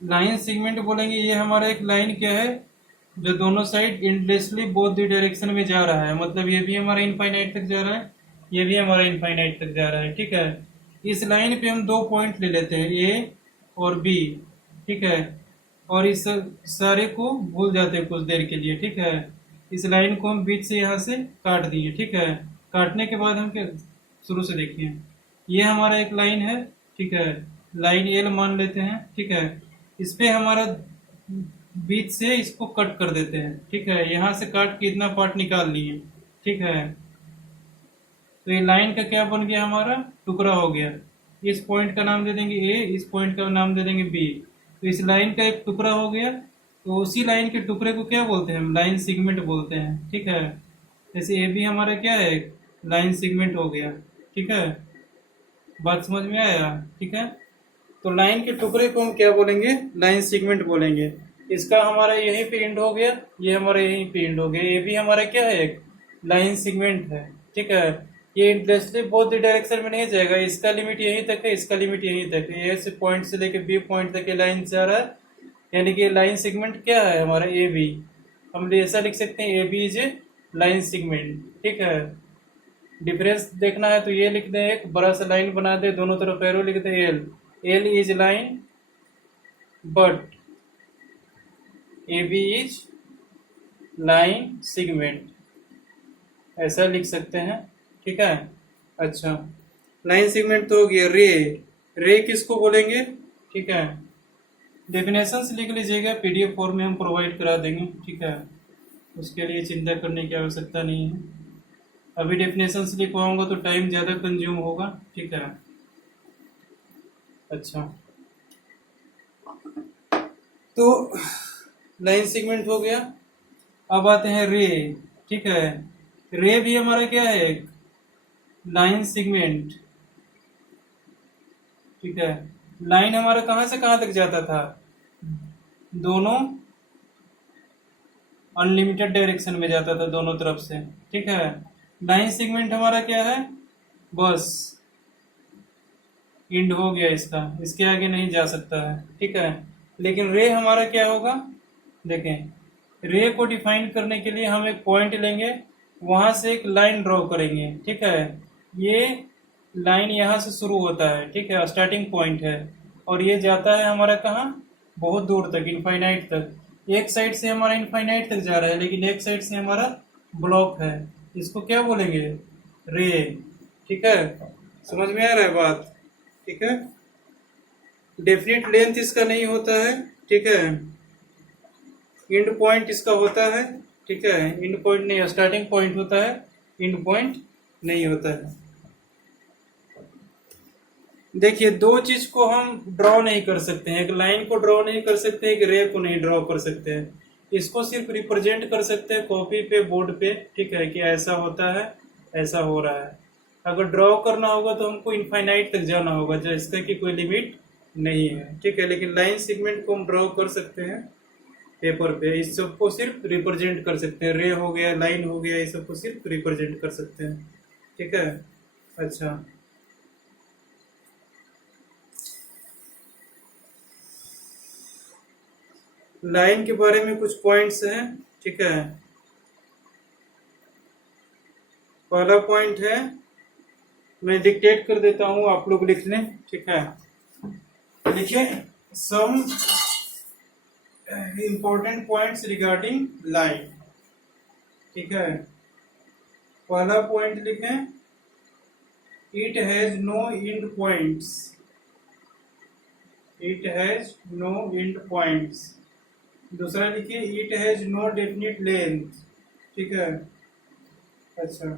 लाइन सेगमेंट बोलेंगे, ये हमारा एक लाइन क्या है, जो दोनों side endlessly both the direction में जा रहा है, मतलब ये भी हमारा इनफाइनाइट तक जा रहा है, ये भी हमारा इनफाइनाइट तक जा रहा है, ठीक है। इस लाइन पे हम दो पॉइंट ले लेते हैं, ए और बी, ठीक है, और इस सारे को भूल जाते हैं कुछ देर के लिए, ठीक है। इस लाइन को हम बीच से यहाँ से काट दिए, ठीक है। काटने के बाद हम क्या, शुरू से देखिए, ये हमारा एक लाइन है, ठीक है, लाइन एल मान लेते हैं, ठीक है। इस पे हमारा बीच से इसको कट कर देते हैं, ठीक है, यहाँ से काट के इतना पार्ट निकाल लिए, ठीक है। तो ये लाइन का क्या बन गया, हमारा टुकड़ा हो गया। इस पॉइंट का नाम दे देंगे ए, इस पॉइंट का नाम दे देंगे बी, तो इस लाइन का एक टुकड़ा हो गया। तो उसी लाइन के टुकड़े को क्या बोलते हैं, लाइन सेगमेंट बोलते हैं, ठीक है। जैसे ए बी हमारा क्या है, लाइन सेगमेंट हो गया, ठीक है, बात समझ में आया, ठीक है। तो लाइन के टुकड़े को हम क्या बोलेंगे, लाइन सेगमेंट बोलेंगे। इसका हमारा यहीं पे एंड हो गया, ये हमारा यहीं पे एंड हो गया, ये भी हमारा क्या है, एक लाइन सेगमेंट है, ठीक है। ये इंडस्ट्री बहुत डायरेक्शन में नहीं जाएगा, इसका लिमिट यहीं तक है, इसका लिमिट यहीं तक है, ए से पॉइंट से लेके बी पॉइंट तक लाइन जा रहा है, यानी कि लाइन सेगमेंट क्या है हमारा, ए बी। हम ऐसा लिख सकते हैं, A B is a line segment, ठीक है। डिफरेंस देखना है तो ये लिख दें, एक बड़ा सा लाइन बना दे, दोनों तरफ एरो लिख दे, L, L is line but A B is line segment, ऐसा लिख सकते हैं, ठीक है। अच्छा, लाइन सेगमेंट तो हो गया। रे, रे किसको बोलेंगे, ठीक है, डेफिनेशन लिख लीजिएगा, पीडीएफ फॉर्म में हम प्रोवाइड करा देंगे, ठीक है, उसके लिए चिंता करने की आवश्यकता नहीं है। अभी डेफिनेशन लिखवाऊंगा तो टाइम ज़्यादा कंज्यूम होगा, ठीक है। अच्छा, तो लाइन सेगमेंट हो गया। अब आते हैं रे, ठीक है। रे भी हमारा क्या है, लाइन सेगमेंट, ठीक है। लाइन हमारा कहां से कहां तक जाता था, दोनों अनलिमिटेड डायरेक्शन में जाता था, दोनों तरफ से, ठीक है। लाइन सेगमेंट हमारा क्या है, बस एंड हो गया इसका, इसके आगे नहीं जा सकता है, ठीक है। लेकिन रे हमारा क्या होगा, देखें, रे को डिफाइन करने के लिए हम एक पॉइंट लेंगे, वहां से एक लाइन ड्रॉ करेंगे, ठीक है। ये लाइन यहाँ से शुरू होता है, ठीक है, स्टार्टिंग पॉइंट है, और ये जाता है हमारा कहाँ, बहुत दूर तक, इनफाइनाइट तक। एक साइड से हमारा इनफाइनाइट तक जा रहा है, लेकिन एक साइड से हमारा ब्लॉक है, इसको क्या बोलेंगे, रे, ठीक है। समझ में आ रहा है बात, ठीक है। डेफिनेट लेंथ इसका नहीं होता है, ठीक है। एंड पॉइंट इसका होता है, ठीक है, एंड पॉइंट नहीं, स्टार्टिंग पॉइंट होता है, एंड पॉइंट नहीं होता है। देखिए दो चीज को हम ड्रॉ नहीं कर सकते हैं, एक लाइन को ड्रॉ नहीं कर सकते, एक रे को नहीं ड्रॉ कर सकते हैं। इसको सिर्फ रिप्रेजेंट कर सकते हैं कॉपी पे, बोर्ड पे, ठीक है, कि ऐसा होता है, ऐसा हो रहा है। अगर ड्रॉ करना होगा तो हमको इनफाइनाइट तक जाना होगा, जिसका कि कोई लिमिट नहीं है, ठीक है। लेकिन लाइन सेगमेंट को हम ड्रॉ कर सकते हैं पेपर पे, इस सबको सिर्फ रिप्रेजेंट कर सकते हैं, रे हो गया, लाइन हो गया, इस सबको सिर्फ रिप्रेजेंट कर सकते हैं, ठीक है। अच्छा, लाइन के बारे में कुछ पॉइंट्स हैं, ठीक है। पहला पॉइंट है, मैं डिक्टेट कर देता हूं, आप लोग लिख लें, ठीक है। लिखिए some important points regarding line, ठीक है। पहला पॉइंट लिखें, it has no end points, it has no end points. दूसरा लिखिए, it has no definite length, ठीक है। अच्छा,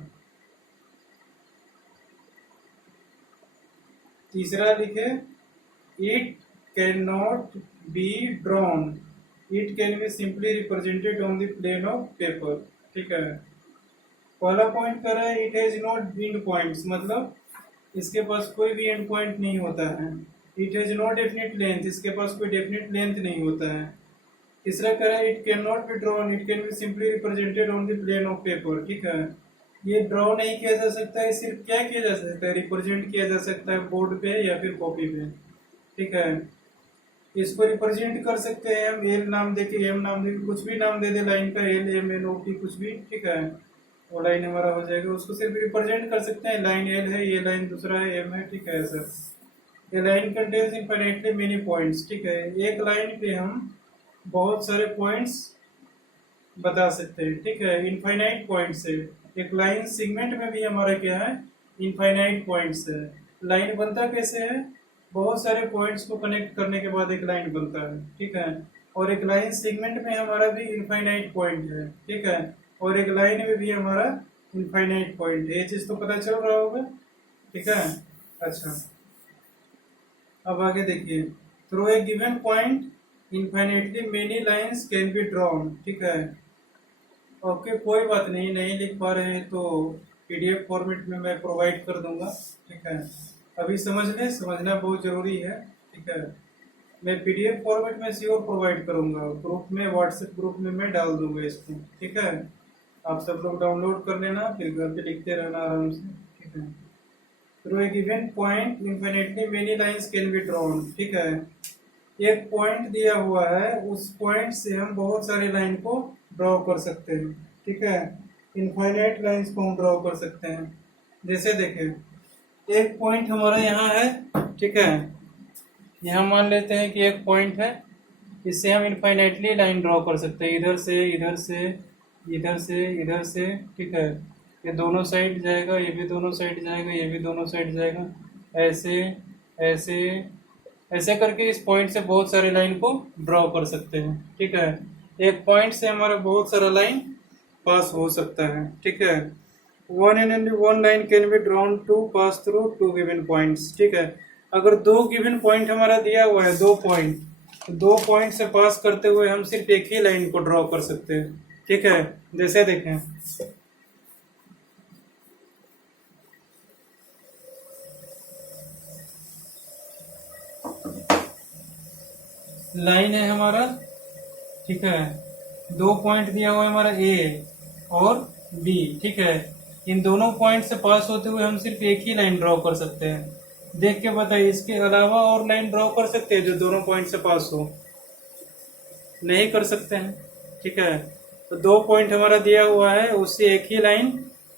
तीसरा लिखे, it can not be drawn, it can be simply represented on the plane of paper, ठीक है। पहला पॉइंट कर रहा है, it has not end points, मतलब इसके पास कोई भी एंड पॉइंट नहीं होता है। It has no definite length, इसके पास कोई डेफिनिट लेंथ नहीं होता है। तीसरा कह रहा है, it can not be drawn, it can be simply represented on the plane of paper, ठीक है। ये ड्रॉ नहीं किया जा सकता है, सिर्फ क्या किया जा सकता है, रिप्रेजेंट किया जा सकता है बोर्ड पे या फिर कॉपी पे, ठीक है। इसको रिप्रेजेंट कर सकते हैं हम एल नाम देके, एम नाम देके, कुछ भी नाम दे दे लाइन का, L M N O T कुछ भी, ठीक है, वो लाइन हमारा हो जाएगा। उसको सिर्फ रिप्रेजेंट कर सकते हैं, लाइन एल है, ये लाइन दूसरा है, एम है, ठीक है सर। ये line contains infinitely many points, ठीक है। एक लाइन पे हम बहुत सारे पॉइंट्स बता सकते हैं, ठीक है, इनफाइनाइट पॉइंट से। एक लाइन सेगमेंट में भी हमारा क्या है, इनफाइनाइट पॉइंट्स है। लाइन बनता कैसे है, बहुत सारे पॉइंट्स को कनेक्ट करने के बाद एक लाइन बनता है, ठीक है। और एक लाइन सेगमेंट में हमारा भी इनफाइनाइट पॉइंट है, ठीक है, और एक लाइन में भी हमारा इनफाइनाइट पॉइंट है। ये चीज तो पता चल रहा होगा, ठीक है। अच्छा, अब आगे देखिए, through a given point infinitely many lines can be drawn, ठीक है। ओके, कोई बात नहीं, नहीं लिख पा रहे हैं तो पीडीएफ फॉर्मेट में मैं प्रोवाइड कर दूंगा, ठीक है। अभी समझ लें, समझना बहुत जरूरी है, ठीक है। मैं पीडीएफ फॉर्मेट में श्योर प्रोवाइड करूंगा, ग्रुप में, व्हाट्सएप ग्रुप में मैं डाल दूंगा इसको, ठीक है। आप सब लोग डाउनलोड कर लेना, फिर घर पे लिखते रहना आराम से, ठीक है। Through a given point infinitely many lines can be drawn, ठीक है। एक पॉइंट दिया हुआ है, उस पॉइंट से हम बहुत सारे लाइन को ड्रॉ कर सकते हैं, ठीक है। इनफाइनाइट लाइंस को हम ड्रॉ कर सकते हैं। जैसे देखें, एक पॉइंट हमारा यहाँ है, ठीक है, यहाँ मान लेते हैं कि एक पॉइंट है, इससे हम इनफाइनाइटली लाइन ड्रॉ कर सकते हैं, इधर से इधर से इधर से इधर से, ठीक है। ये दोनों साइड जाएगा, ये भी दोनों साइड जाएगा, ये भी दोनों साइड जाएगा, ऐसे ऐसे ऐसे करके इस पॉइंट से बहुत सारे लाइन को ड्रॉ कर सकते हैं, ठीक है। एक पॉइंट से हमारा बहुत सारा लाइन पास हो सकता है, ठीक है। One and only one line can be drawn to pass through two given points, ठीक है। अगर दो गिवन पॉइंट हमारा दिया हुआ है, दो पॉइंट, तो दो पॉइंट से पास करते हुए हम सिर्फ एक ही लाइन को ड्रॉ कर सकते हैं, ठीक है। जैसे देखें, लाइन है हमारा, ठीक है, दो पॉइंट दिया हुआ है हमारा ए और बी, ठीक है। इन दोनों पॉइंट से पास होते हुए हम सिर्फ एक ही लाइन ड्रॉ कर सकते हैं। देख के बताइए, इसके अलावा और लाइन ड्रॉ कर सकते हैं जो दोनों पॉइंट से पास हो? नहीं कर सकते हैं, ठीक है। तो दो पॉइंट हमारा दिया हुआ है, उससे एक ही लाइन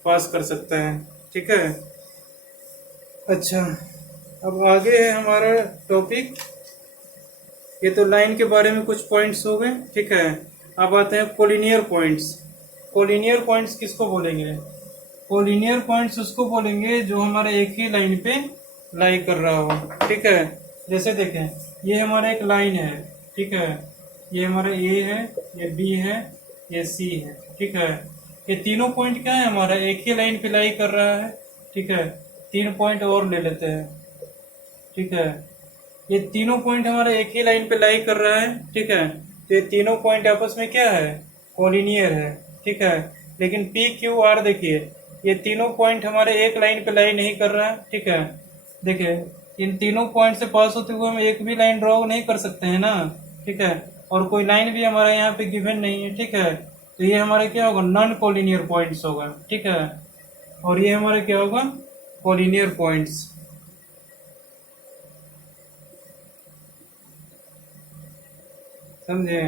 पास कर सकता है, ठीक है। अच्छा, अब आगे है हमारा टॉपिक, ये तो लाइन के बारे में कुछ पॉइंट्स हो गए, ठीक है। अब आते हैं कोलिनियर पॉइंट्स। कोलिनियर पॉइंट्स किसको बोलेंगे? कोलिनियर पॉइंट्स उसको बोलेंगे जो हमारे एक ही लाइन पे लाई कर रहा हो, ठीक है। जैसे देखें, ये हमारा एक लाइन है, ठीक है, ये हमारा ए है, ये बी है, ये सी है, ठीक है। ये तीनों पॉइंट क्या है, हमारा एक ही लाइन पे लाई कर रहा है, ठीक है। तीन पॉइंट और ले लेते हैं, ठीक है। ये तीनों पॉइंट हमारे एक ही लाइन पे लाई कर रहा है, ठीक है। तो ये तीनों पॉइंट आपस में क्या है, कोलिनियर है, ठीक है। लेकिन पी क्यू आर देखिए, ये तीनों पॉइंट हमारे एक लाइन पे लाई नहीं कर रहा है, ठीक है। देखिए इन तीनों पॉइंट से पास होते हुए हम एक भी लाइन ड्रॉ नहीं कर सकते हैं ना, ठीक है। और कोई लाइन भी हमारे यहाँ पे गिवन नहीं है, ठीक है। तो ये हमारे क्या होगा, नॉन कोलिनियर पॉइंट्स होगा, ठीक है। और ये हमारे क्या होगा, कोलिनियर पॉइंट्स। समझे।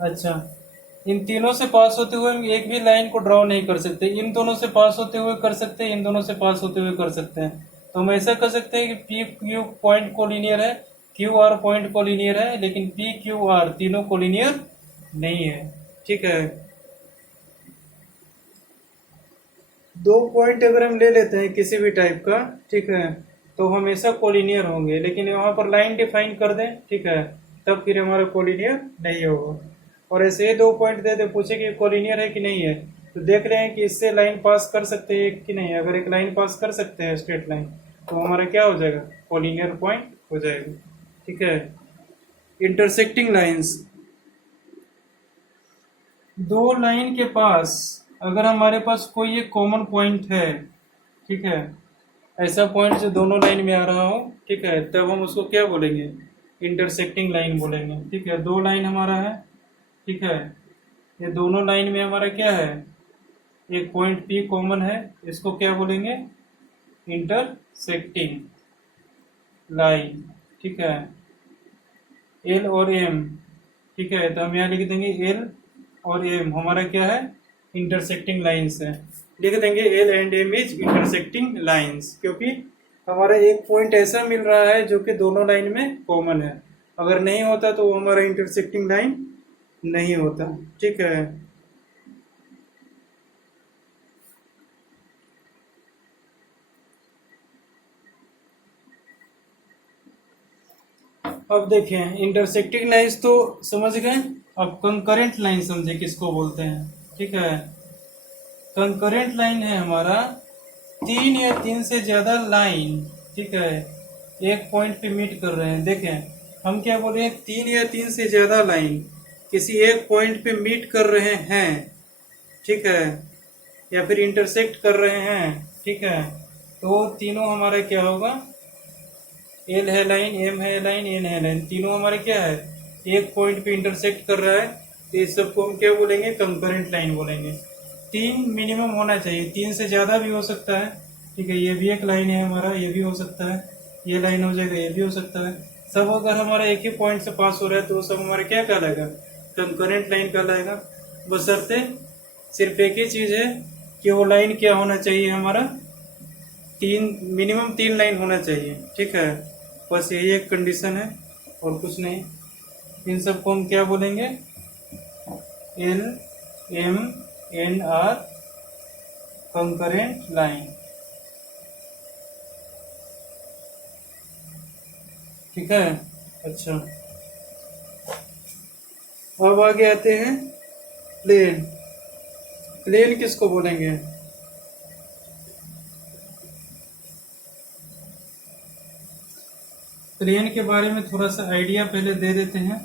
अच्छा, इन तीनों से पास होते हुए हम एक भी लाइन को ड्रॉ नहीं कर सकते, इन दोनों से पास होते हुए कर सकते हैं, इन दोनों से पास होते हुए कर सकते हैं। तो हम ऐसा कर सकते हैं कि पी क्यू पॉइंट कोलिनियर है, क्यू आर पॉइंट कोलिनियर है, लेकिन पी क्यू आर तीनों कोलिनियर नहीं है, ठीक है। दो पॉइंट अगर हम ले लेते हैं किसी भी टाइप का, ठीक है, तो हमेशा कोलिनियर होंगे, लेकिन वहां पर लाइन डिफाइन कर दें, ठीक है, तब फिर हमारा कोलिनियर नहीं होगा। और ऐसे ही दो पॉइंट दे दे, पूछे कि कोलिनियर है कि नहीं है, तो देख रहे हैं कि इससे लाइन पास कर सकते हैं कि नहीं। अगर एक लाइन पास कर सकते हैं स्ट्रेट लाइन, तो हमारा क्या हो जाएगा, कोलिनियर पॉइंट हो जाएगा, ठीक है। इंटरसेक्टिंग लाइंस, दो लाइन के पास अगर हमारे पास कोई एक कॉमन पॉइंट है, ठीक है, ऐसा पॉइंट जो दोनों लाइन में आ रहा हो, ठीक है, तब हम उसको क्या बोलेंगे, इंटरसेक्टिंग लाइन बोलेंगे, ठीक है। दो लाइन हमारा है, ठीक है, ये दोनों लाइन में हमारा क्या है, एक पॉइंट पी कॉमन है, इसको क्या बोलेंगे, इंटरसेक्टिंग लाइन, ठीक है। एल और एम, ठीक है, तो हम यहाँ लिख देंगे एल और एम हमारा क्या है, इंटरसेक्टिंग लाइंस है। लिख देंगे L and M is intersecting lines, क्योंकि हमारा एक पॉइंट ऐसा मिल रहा है जो कि दोनों लाइन में कॉमन है। अगर नहीं होता तो वो हमारा इंटरसेक्टिंग लाइन नहीं होता, ठीक है। अब देखें, इंटरसेक्टिंग लाइंस तो समझ गए। अब कंकरेंट लाइन समझे किसको बोलते हैं, ठीक है। कंकरेंट लाइन है हमारा तीन या तीन से ज्यादा लाइन, ठीक है, एक पॉइंट पे मीट कर रहे हैं। देखें हम क्या बोल रहे हैं, तीन या तीन से ज्यादा लाइन किसी एक पॉइंट पे मीट कर रहे हैं, ठीक है, या फिर इंटरसेक्ट कर रहे हैं, ठीक है, तो तीनों हमारा क्या होगा, एल है लाइन, एम है लाइन, एन है लाइन, तीनों हमारे क्या है, एक पॉइंट पे इंटरसेक्ट कर रहा है, तो इस सबको हम क्या बोलेंगे, कंकरेंट लाइन बोलेंगे। तीन मिनिमम होना चाहिए, तीन से ज्यादा भी हो सकता है, ठीक है। ये भी एक लाइन है हमारा, ये भी हो सकता है, ये लाइन हो जाएगा, ये भी हो सकता है। सब अगर हमारा एक ही पॉइंट से पास हो रहा है तो वो सब हमारा क्या कहलाएगा, कंकरेंट लाइन कहलाएगा। बशर्ते सिर्फ एक ही चीज है कि वो लाइन क्या होना चाहिए हमारा, तीन, मिनिमम तीन लाइन होना चाहिए, ठीक है। बस यही एक कंडीशन है और कुछ नहीं। इन सबको हम क्या बोलेंगे, L M N R concurrent line, ठीक है। अच्छा, अब आगे आते हैं प्लेन। प्लेन किसको बोलेंगे, प्लेन के बारे में थोड़ा सा आइडिया पहले दे देते हैं,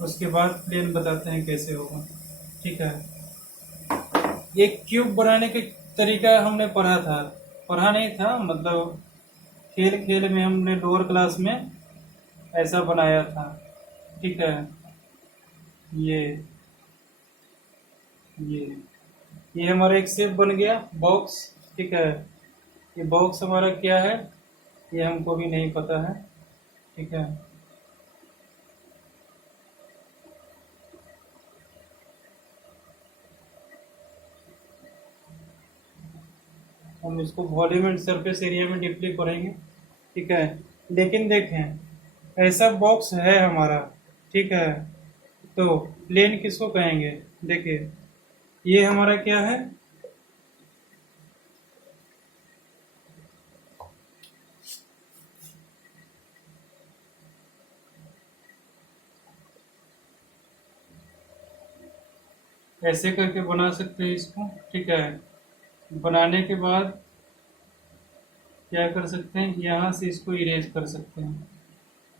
उसके बाद प्लेन बताते हैं कैसे होगा, ठीक है। एक क्यूब बनाने के तरीका हमने पढ़ा था, पढ़ा नहीं था मतलब खेल खेल में हमने लोअर क्लास में ऐसा बनाया था, ठीक है। ये ये ये हमारा एक शेप बन गया, बॉक्स, ठीक है। ये बॉक्स हमारा क्या है, ये हमको भी नहीं पता है, ठीक है। हम इसको वॉल्यूम एंड सरफेस एरिया में डीपली पढ़ेंगे, ठीक है। लेकिन देखें ऐसा बॉक्स है हमारा, ठीक है, तो प्लेन किसको कहेंगे, देखिए ये हमारा क्या है, ऐसे करके बना सकते हैं इसको, ठीक है। बनाने के बाद क्या कर सकते हैं, यहाँ से इसको इरेज कर सकते हैं।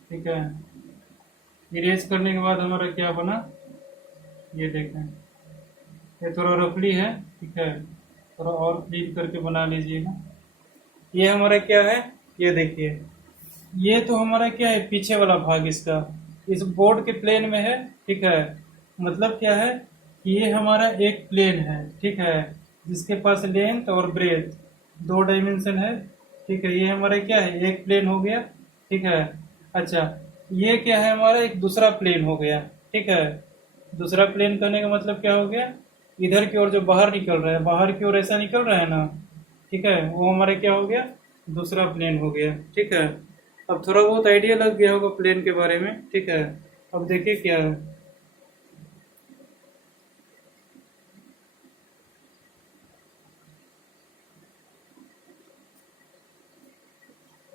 ठीक है, इरेज करने के बाद हमारा क्या बना, ये देखें, ये थोड़ा रफली है। ठीक है, थोड़ा और क्लीन करके बना लीजिएगा। ये हमारा क्या है, ये देखिए, ये तो हमारा क्या है, पीछे वाला भाग इसका इस बोर्ड के प्लेन में है। ठीक है, मतलब क्या है कि ये हमारा एक प्लेन है। ठीक है, जिसके पास लेंथ और ब्रेथ 2 डायमेंशन है। ठीक है, ये हमारा क्या है, एक प्लेन हो गया। ठीक है, अच्छा, ये क्या है, हमारा एक दूसरा प्लेन हो गया। ठीक है, दूसरा प्लेन करने का मतलब क्या हो गया, इधर की ओर जो बाहर निकल रहा है, बाहर की ओर ऐसा निकल रहा है ना। ठीक है, वो हमारा क्या हो गया, दूसरा प्लेन हो गया। ठीक है, अब थोड़ा बहुत आइडिया लग गया होगा प्लेन के बारे में। ठीक है, अब देखिए क्या है,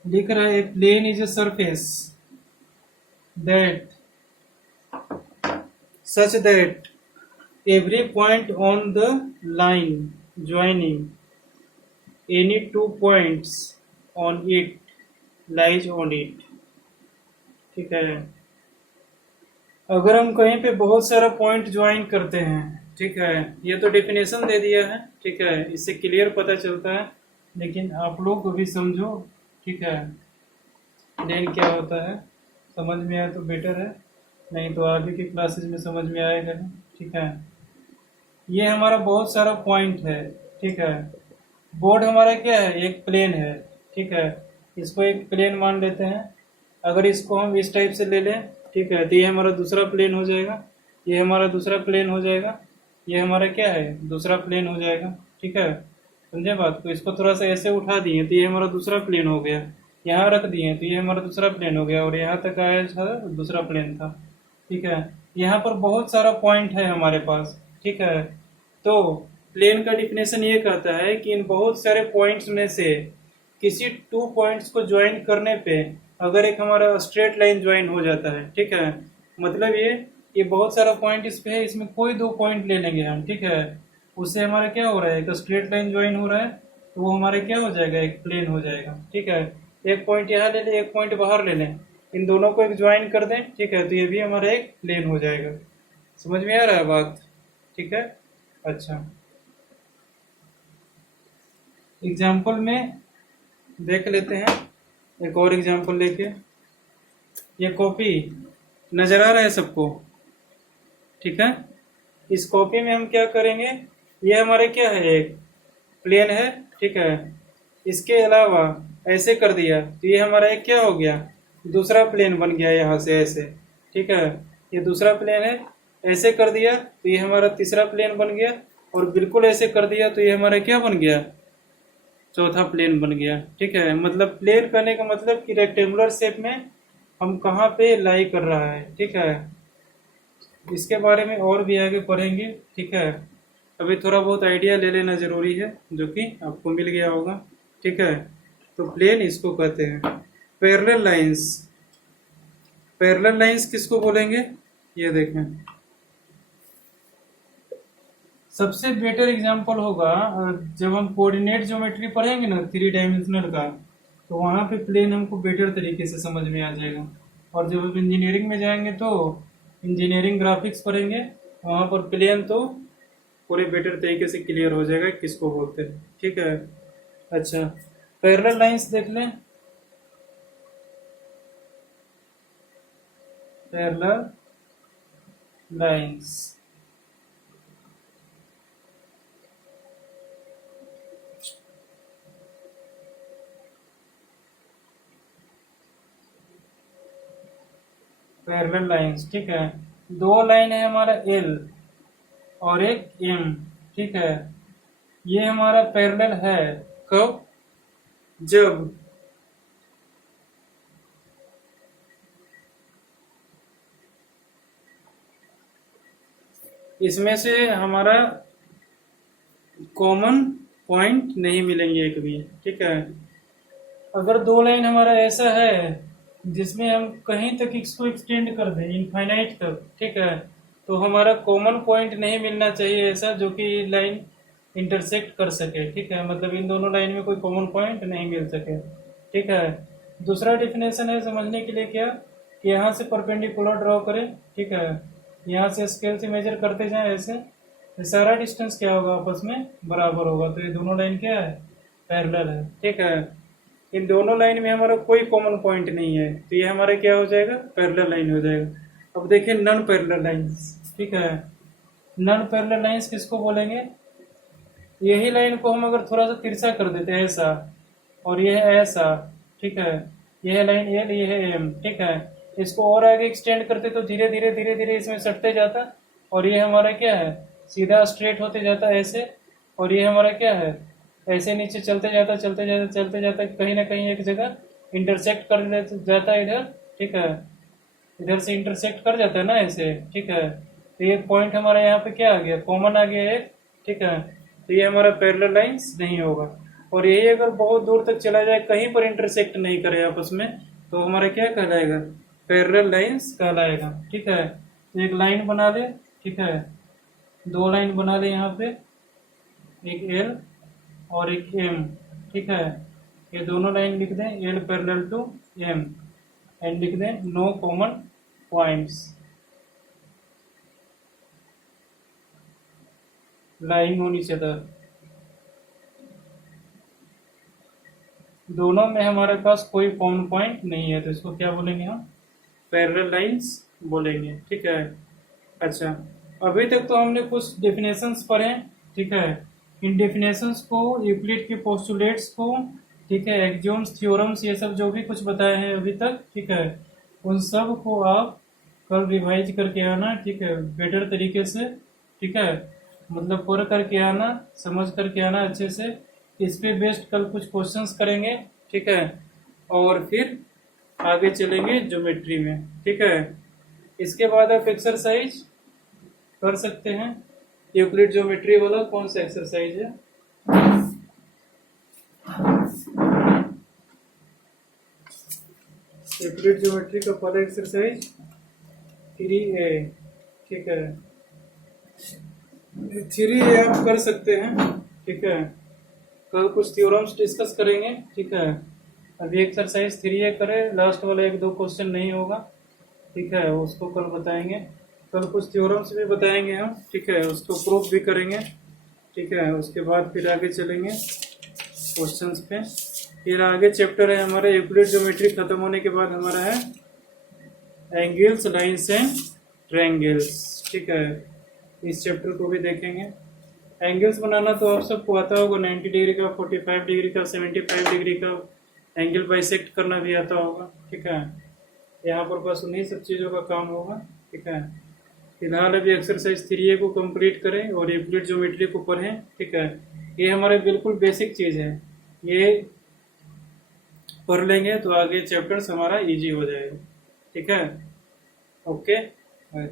लिख रहा है plane is a surface that such that every point on the line joining any 2 points on it lies on it। ठीक है, अगर हम कहीं पे बहुत सारा पॉइंट ज्वाइन करते हैं, ठीक है, ये तो डेफिनेशन दे दिया है। ठीक है, इससे क्लियर पता चलता है, लेकिन आप लोग भी समझो। ठीक है, प्लेन क्या होता है समझ में आए तो बेटर है, नहीं तो आगे की क्लासेस में समझ में आएगा नहीं। ठीक है, ये हमारा बहुत सारा पॉइंट है। ठीक है, बोर्ड हमारा क्या है, एक प्लेन है। ठीक है, इसको एक प्लेन मान लेते हैं। अगर इसको हम इस टाइप से ले लें, ठीक है, तो ये हमारा दूसरा प्लेन हो जाएगा, ये हमारा दूसरा प्लेन हो जाएगा, ये हमारा क्या है, दूसरा प्लेन हो जाएगा। ठीक है, समझे बात को, इसको थोड़ा सा ऐसे उठा दिए तो ये हमारा दूसरा प्लेन हो गया, यहाँ रख दिए तो ये हमारा दूसरा प्लेन हो गया, और यहाँ तक आया था दूसरा प्लेन था। ठीक है, यहाँ पर बहुत सारा पॉइंट है हमारे पास। ठीक है, तो प्लेन का डिफिनेशन ये कहता है कि इन बहुत सारे पॉइंट्स में से किसी 2 पॉइंट्स को ज्वाइन करने पे अगर एक हमारा स्ट्रेट लाइन ज्वाइन हो जाता है। ठीक है, मतलब ये बहुत सारा पॉइंट इस पे है, इसमें कोई 2 पॉइंट ले लेंगे हम। ठीक है, उससे हमारा क्या हो रहा है, एक स्ट्रेट लाइन ज्वाइन हो रहा है, तो वो हमारे क्या हो जाएगा, एक प्लेन हो जाएगा। ठीक है, एक पॉइंट यहाँ ले लें, एक पॉइंट बाहर ले लें, इन दोनों को एक ज्वाइन कर दें। ठीक है, तो ये भी हमारा एक प्लेन हो जाएगा। समझ में आ रहा है बात। ठीक है, अच्छा, एग्जाम्पल में देख लेते हैं, एक और एग्जाम्पल लेके। ये कॉपी नजर आ रहा है सबको। ठीक है, इस कॉपी में हम क्या करेंगे, ये हमारे क्या है, एक प्लेन है। ठीक है, इसके अलावा ऐसे कर दिया तो ये हमारा एक क्या हो गया, दूसरा प्लेन बन गया यहाँ से ऐसे। ठीक है, ये दूसरा प्लेन है, ऐसे कर दिया तो ये हमारा तीसरा प्लेन बन गया, और बिल्कुल ऐसे कर दिया तो ये हमारा क्या बन गया, चौथा प्लेन बन गया। ठीक है, मतलब प्लेन करने का मतलब कि रेक्टेंगुलर शेप में हम कहाँ पे लाई कर रहा है। ठीक है, इसके बारे में और भी आगे पढ़ेंगे। ठीक है, अभी थोड़ा बहुत आइडिया ले लेना जरूरी है, जो कि आपको मिल गया होगा। ठीक है, तो प्लेन इसको कहते हैं। पैरेलल लाइंस, पैरेलल लाइंस किसको बोलेंगे, ये देखें, सबसे बेटर एग्जांपल होगा जब हम कोऑर्डिनेट ज्योमेट्री पढ़ेंगे ना 3 डायमेंशनल का, तो वहाँ पे प्लेन हमको बेटर तरीके से समझ में आ जाएगा। और जब हम इंजीनियरिंग में जाएंगे तो इंजीनियरिंग ग्राफिक्स पढ़ेंगे, वहाँ पर प्लेन तो पूरे बेटर तरीके से क्लियर हो जाएगा किसको बोलते हैं। ठीक है, अच्छा, पैरेलल लाइंस देख लें। Parallel lines, parallel lines. ठीक है, 2 लाइन है हमारा एल और एक एम। ठीक है, ये हमारा पैरेलल है कब, जब इसमें से हमारा कॉमन पॉइंट नहीं मिलेंगे एक भी। ठीक है, अगर 2 लाइन हमारा ऐसा है जिसमें हम कहीं तक इसको एक्सटेंड कर दें इनफाइनाइट तक, ठीक है, तो हमारा कॉमन पॉइंट नहीं मिलना चाहिए ऐसा जो कि लाइन इंटरसेक्ट कर सके, ठीक है, मतलब इन दोनों लाइन में कोई कॉमन पॉइंट नहीं मिल सके, ठीक है। दूसरा डेफिनेशन है समझने के लिए क्या, कि यहाँ से परपेंडिकुलर ड्रॉ करें, ठीक है, यहाँ से स्केल से मेजर करते जाएं ऐसे, तो सारा डिस्टेंस क्या होगा, आपस में बराबर होगा, तो ये दोनों लाइन क्या है, पैरेलल है, ठीक है। इन दोनों लाइन में हमारा कोई कॉमन पॉइंट नहीं है, तो ये हमारा क्या हो जाएगा, पैरेलल लाइन हो जाएगा। अब देखिए नॉन पैरेलल लाइंस, ठीक है, नॉन पैरेलल लाइंस किसको बोलेंगे, यही लाइन को हम अगर थोड़ा सा तिरछा कर देते हैं ऐसा, और यह ऐसा, ठीक है, यह लाइन एल, यह एम, ठीक है, इसको और आगे एक्सटेंड करते तो धीरे धीरे धीरे धीरे इसमें सटते जाता, और ये हमारा क्या है, सीधा स्ट्रेट होते जाता ऐसे, और ये हमारा क्या है, ऐसे नीचे चलते जाता चलते जाता चलते जाता, कहीं ना कहीं एक जगह इंटरसेक्ट कर जाता है इधर, ठीक है, इधर से इंटरसेक्ट कर जाता है ना ऐसे, ठीक है। तो ये पॉइंट हमारा यहाँ पे क्या आ गया, कॉमन आ गया एक, ठीक है, तो ये हमारा पैरेलल लाइंस नहीं होगा। और यही अगर बहुत दूर तक चला जाए, कहीं पर इंटरसेक्ट नहीं करे आपस में, तो हमारा क्या कहलाएगा, पैरेलल लाइंस कहलाएगा, ठीक है। एक लाइन बना ले, ठीक है, दो लाइन बना ले यहाँ पे, एक एल और एक एम, ठीक है, ये दोनों लाइन लिख दें, L parallel to M, and लिख दें no common points lying on each other. दोनों में हमारे पास कोई कॉमन पॉइंट नहीं है, तो इसको क्या बोलेंगे हम, पैरेलल लाइंस बोलेंगे, ठीक है। अच्छा, अभी तक तो हमने कुछ डेफिनेशंस पढ़े, ठीक है, इन डेफिनेशंस को, यूक्लिड के पोस्टुलेट्स को, ठीक है, एक्सियोम्स, थ्योरम्स, ये सब जो भी कुछ बताए हैं अभी तक, ठीक है, उन सब को आप कल रिवाइज करके आना, ठीक है, बेटर तरीके से, ठीक है, मतलब पढ़ करके आना, समझ करके आना अच्छे से, इस पे बेस्ड कल कुछ क्वेश्चंस करेंगे, ठीक है, और फिर आगे चलेंगे ज्योमेट्री में, ठीक है। इसके बाद आप एक्सरसाइज कर सकते हैं। यूक्लिड ज्योमेट्री वाला कौन सा एक्सरसाइज है, यूक्लिड ज्योमेट्री का पहला एक्सरसाइज 3A, ठीक है, 3A आप कर सकते हैं, ठीक है, कल कुछ थ्योरम्स डिस्कस करेंगे, ठीक है। अभी एक्सरसाइज 3A करें, लास्ट वाला एक दो क्वेश्चन नहीं होगा, ठीक है, उसको कल बताएंगे, कल कुछ थ्योरम्स भी बताएंगे हम, ठीक है, उसको प्रूफ भी करेंगे, ठीक है। उसके बाद फिर आगे चलेंगे क्वेश्चंस पे। फिर आगे चैप्टर है हमारे यूक्लिड ज्योमेट्री, खत्म होने के बाद हमारा है एंगल्स, लाइंस एंड ट्रायंगल्स, ठीक है, इस चैप्टर को भी देखेंगे। एंगल्स बनाना तो आप सबको आता होगा, 90 डिग्री का, 45 डिग्री का, 75 डिग्री का एंगल बाइसेक्ट करना भी आता होगा, ठीक है। यहाँ पर बस उन्हीं सब चीज़ों का काम होगा, ठीक है। फिलहाल अभी एक्सरसाइज 3A को कंप्लीट करें और यूक्लिड ज्योमेट्री को पढ़ें, ठीक है। ये हमारे बिल्कुल बेसिक चीज़ है, ये पढ़ लेंगे तो आगे चैप्टर्स हमारा इजी हो जाएगा, ठीक है। Okay, bye.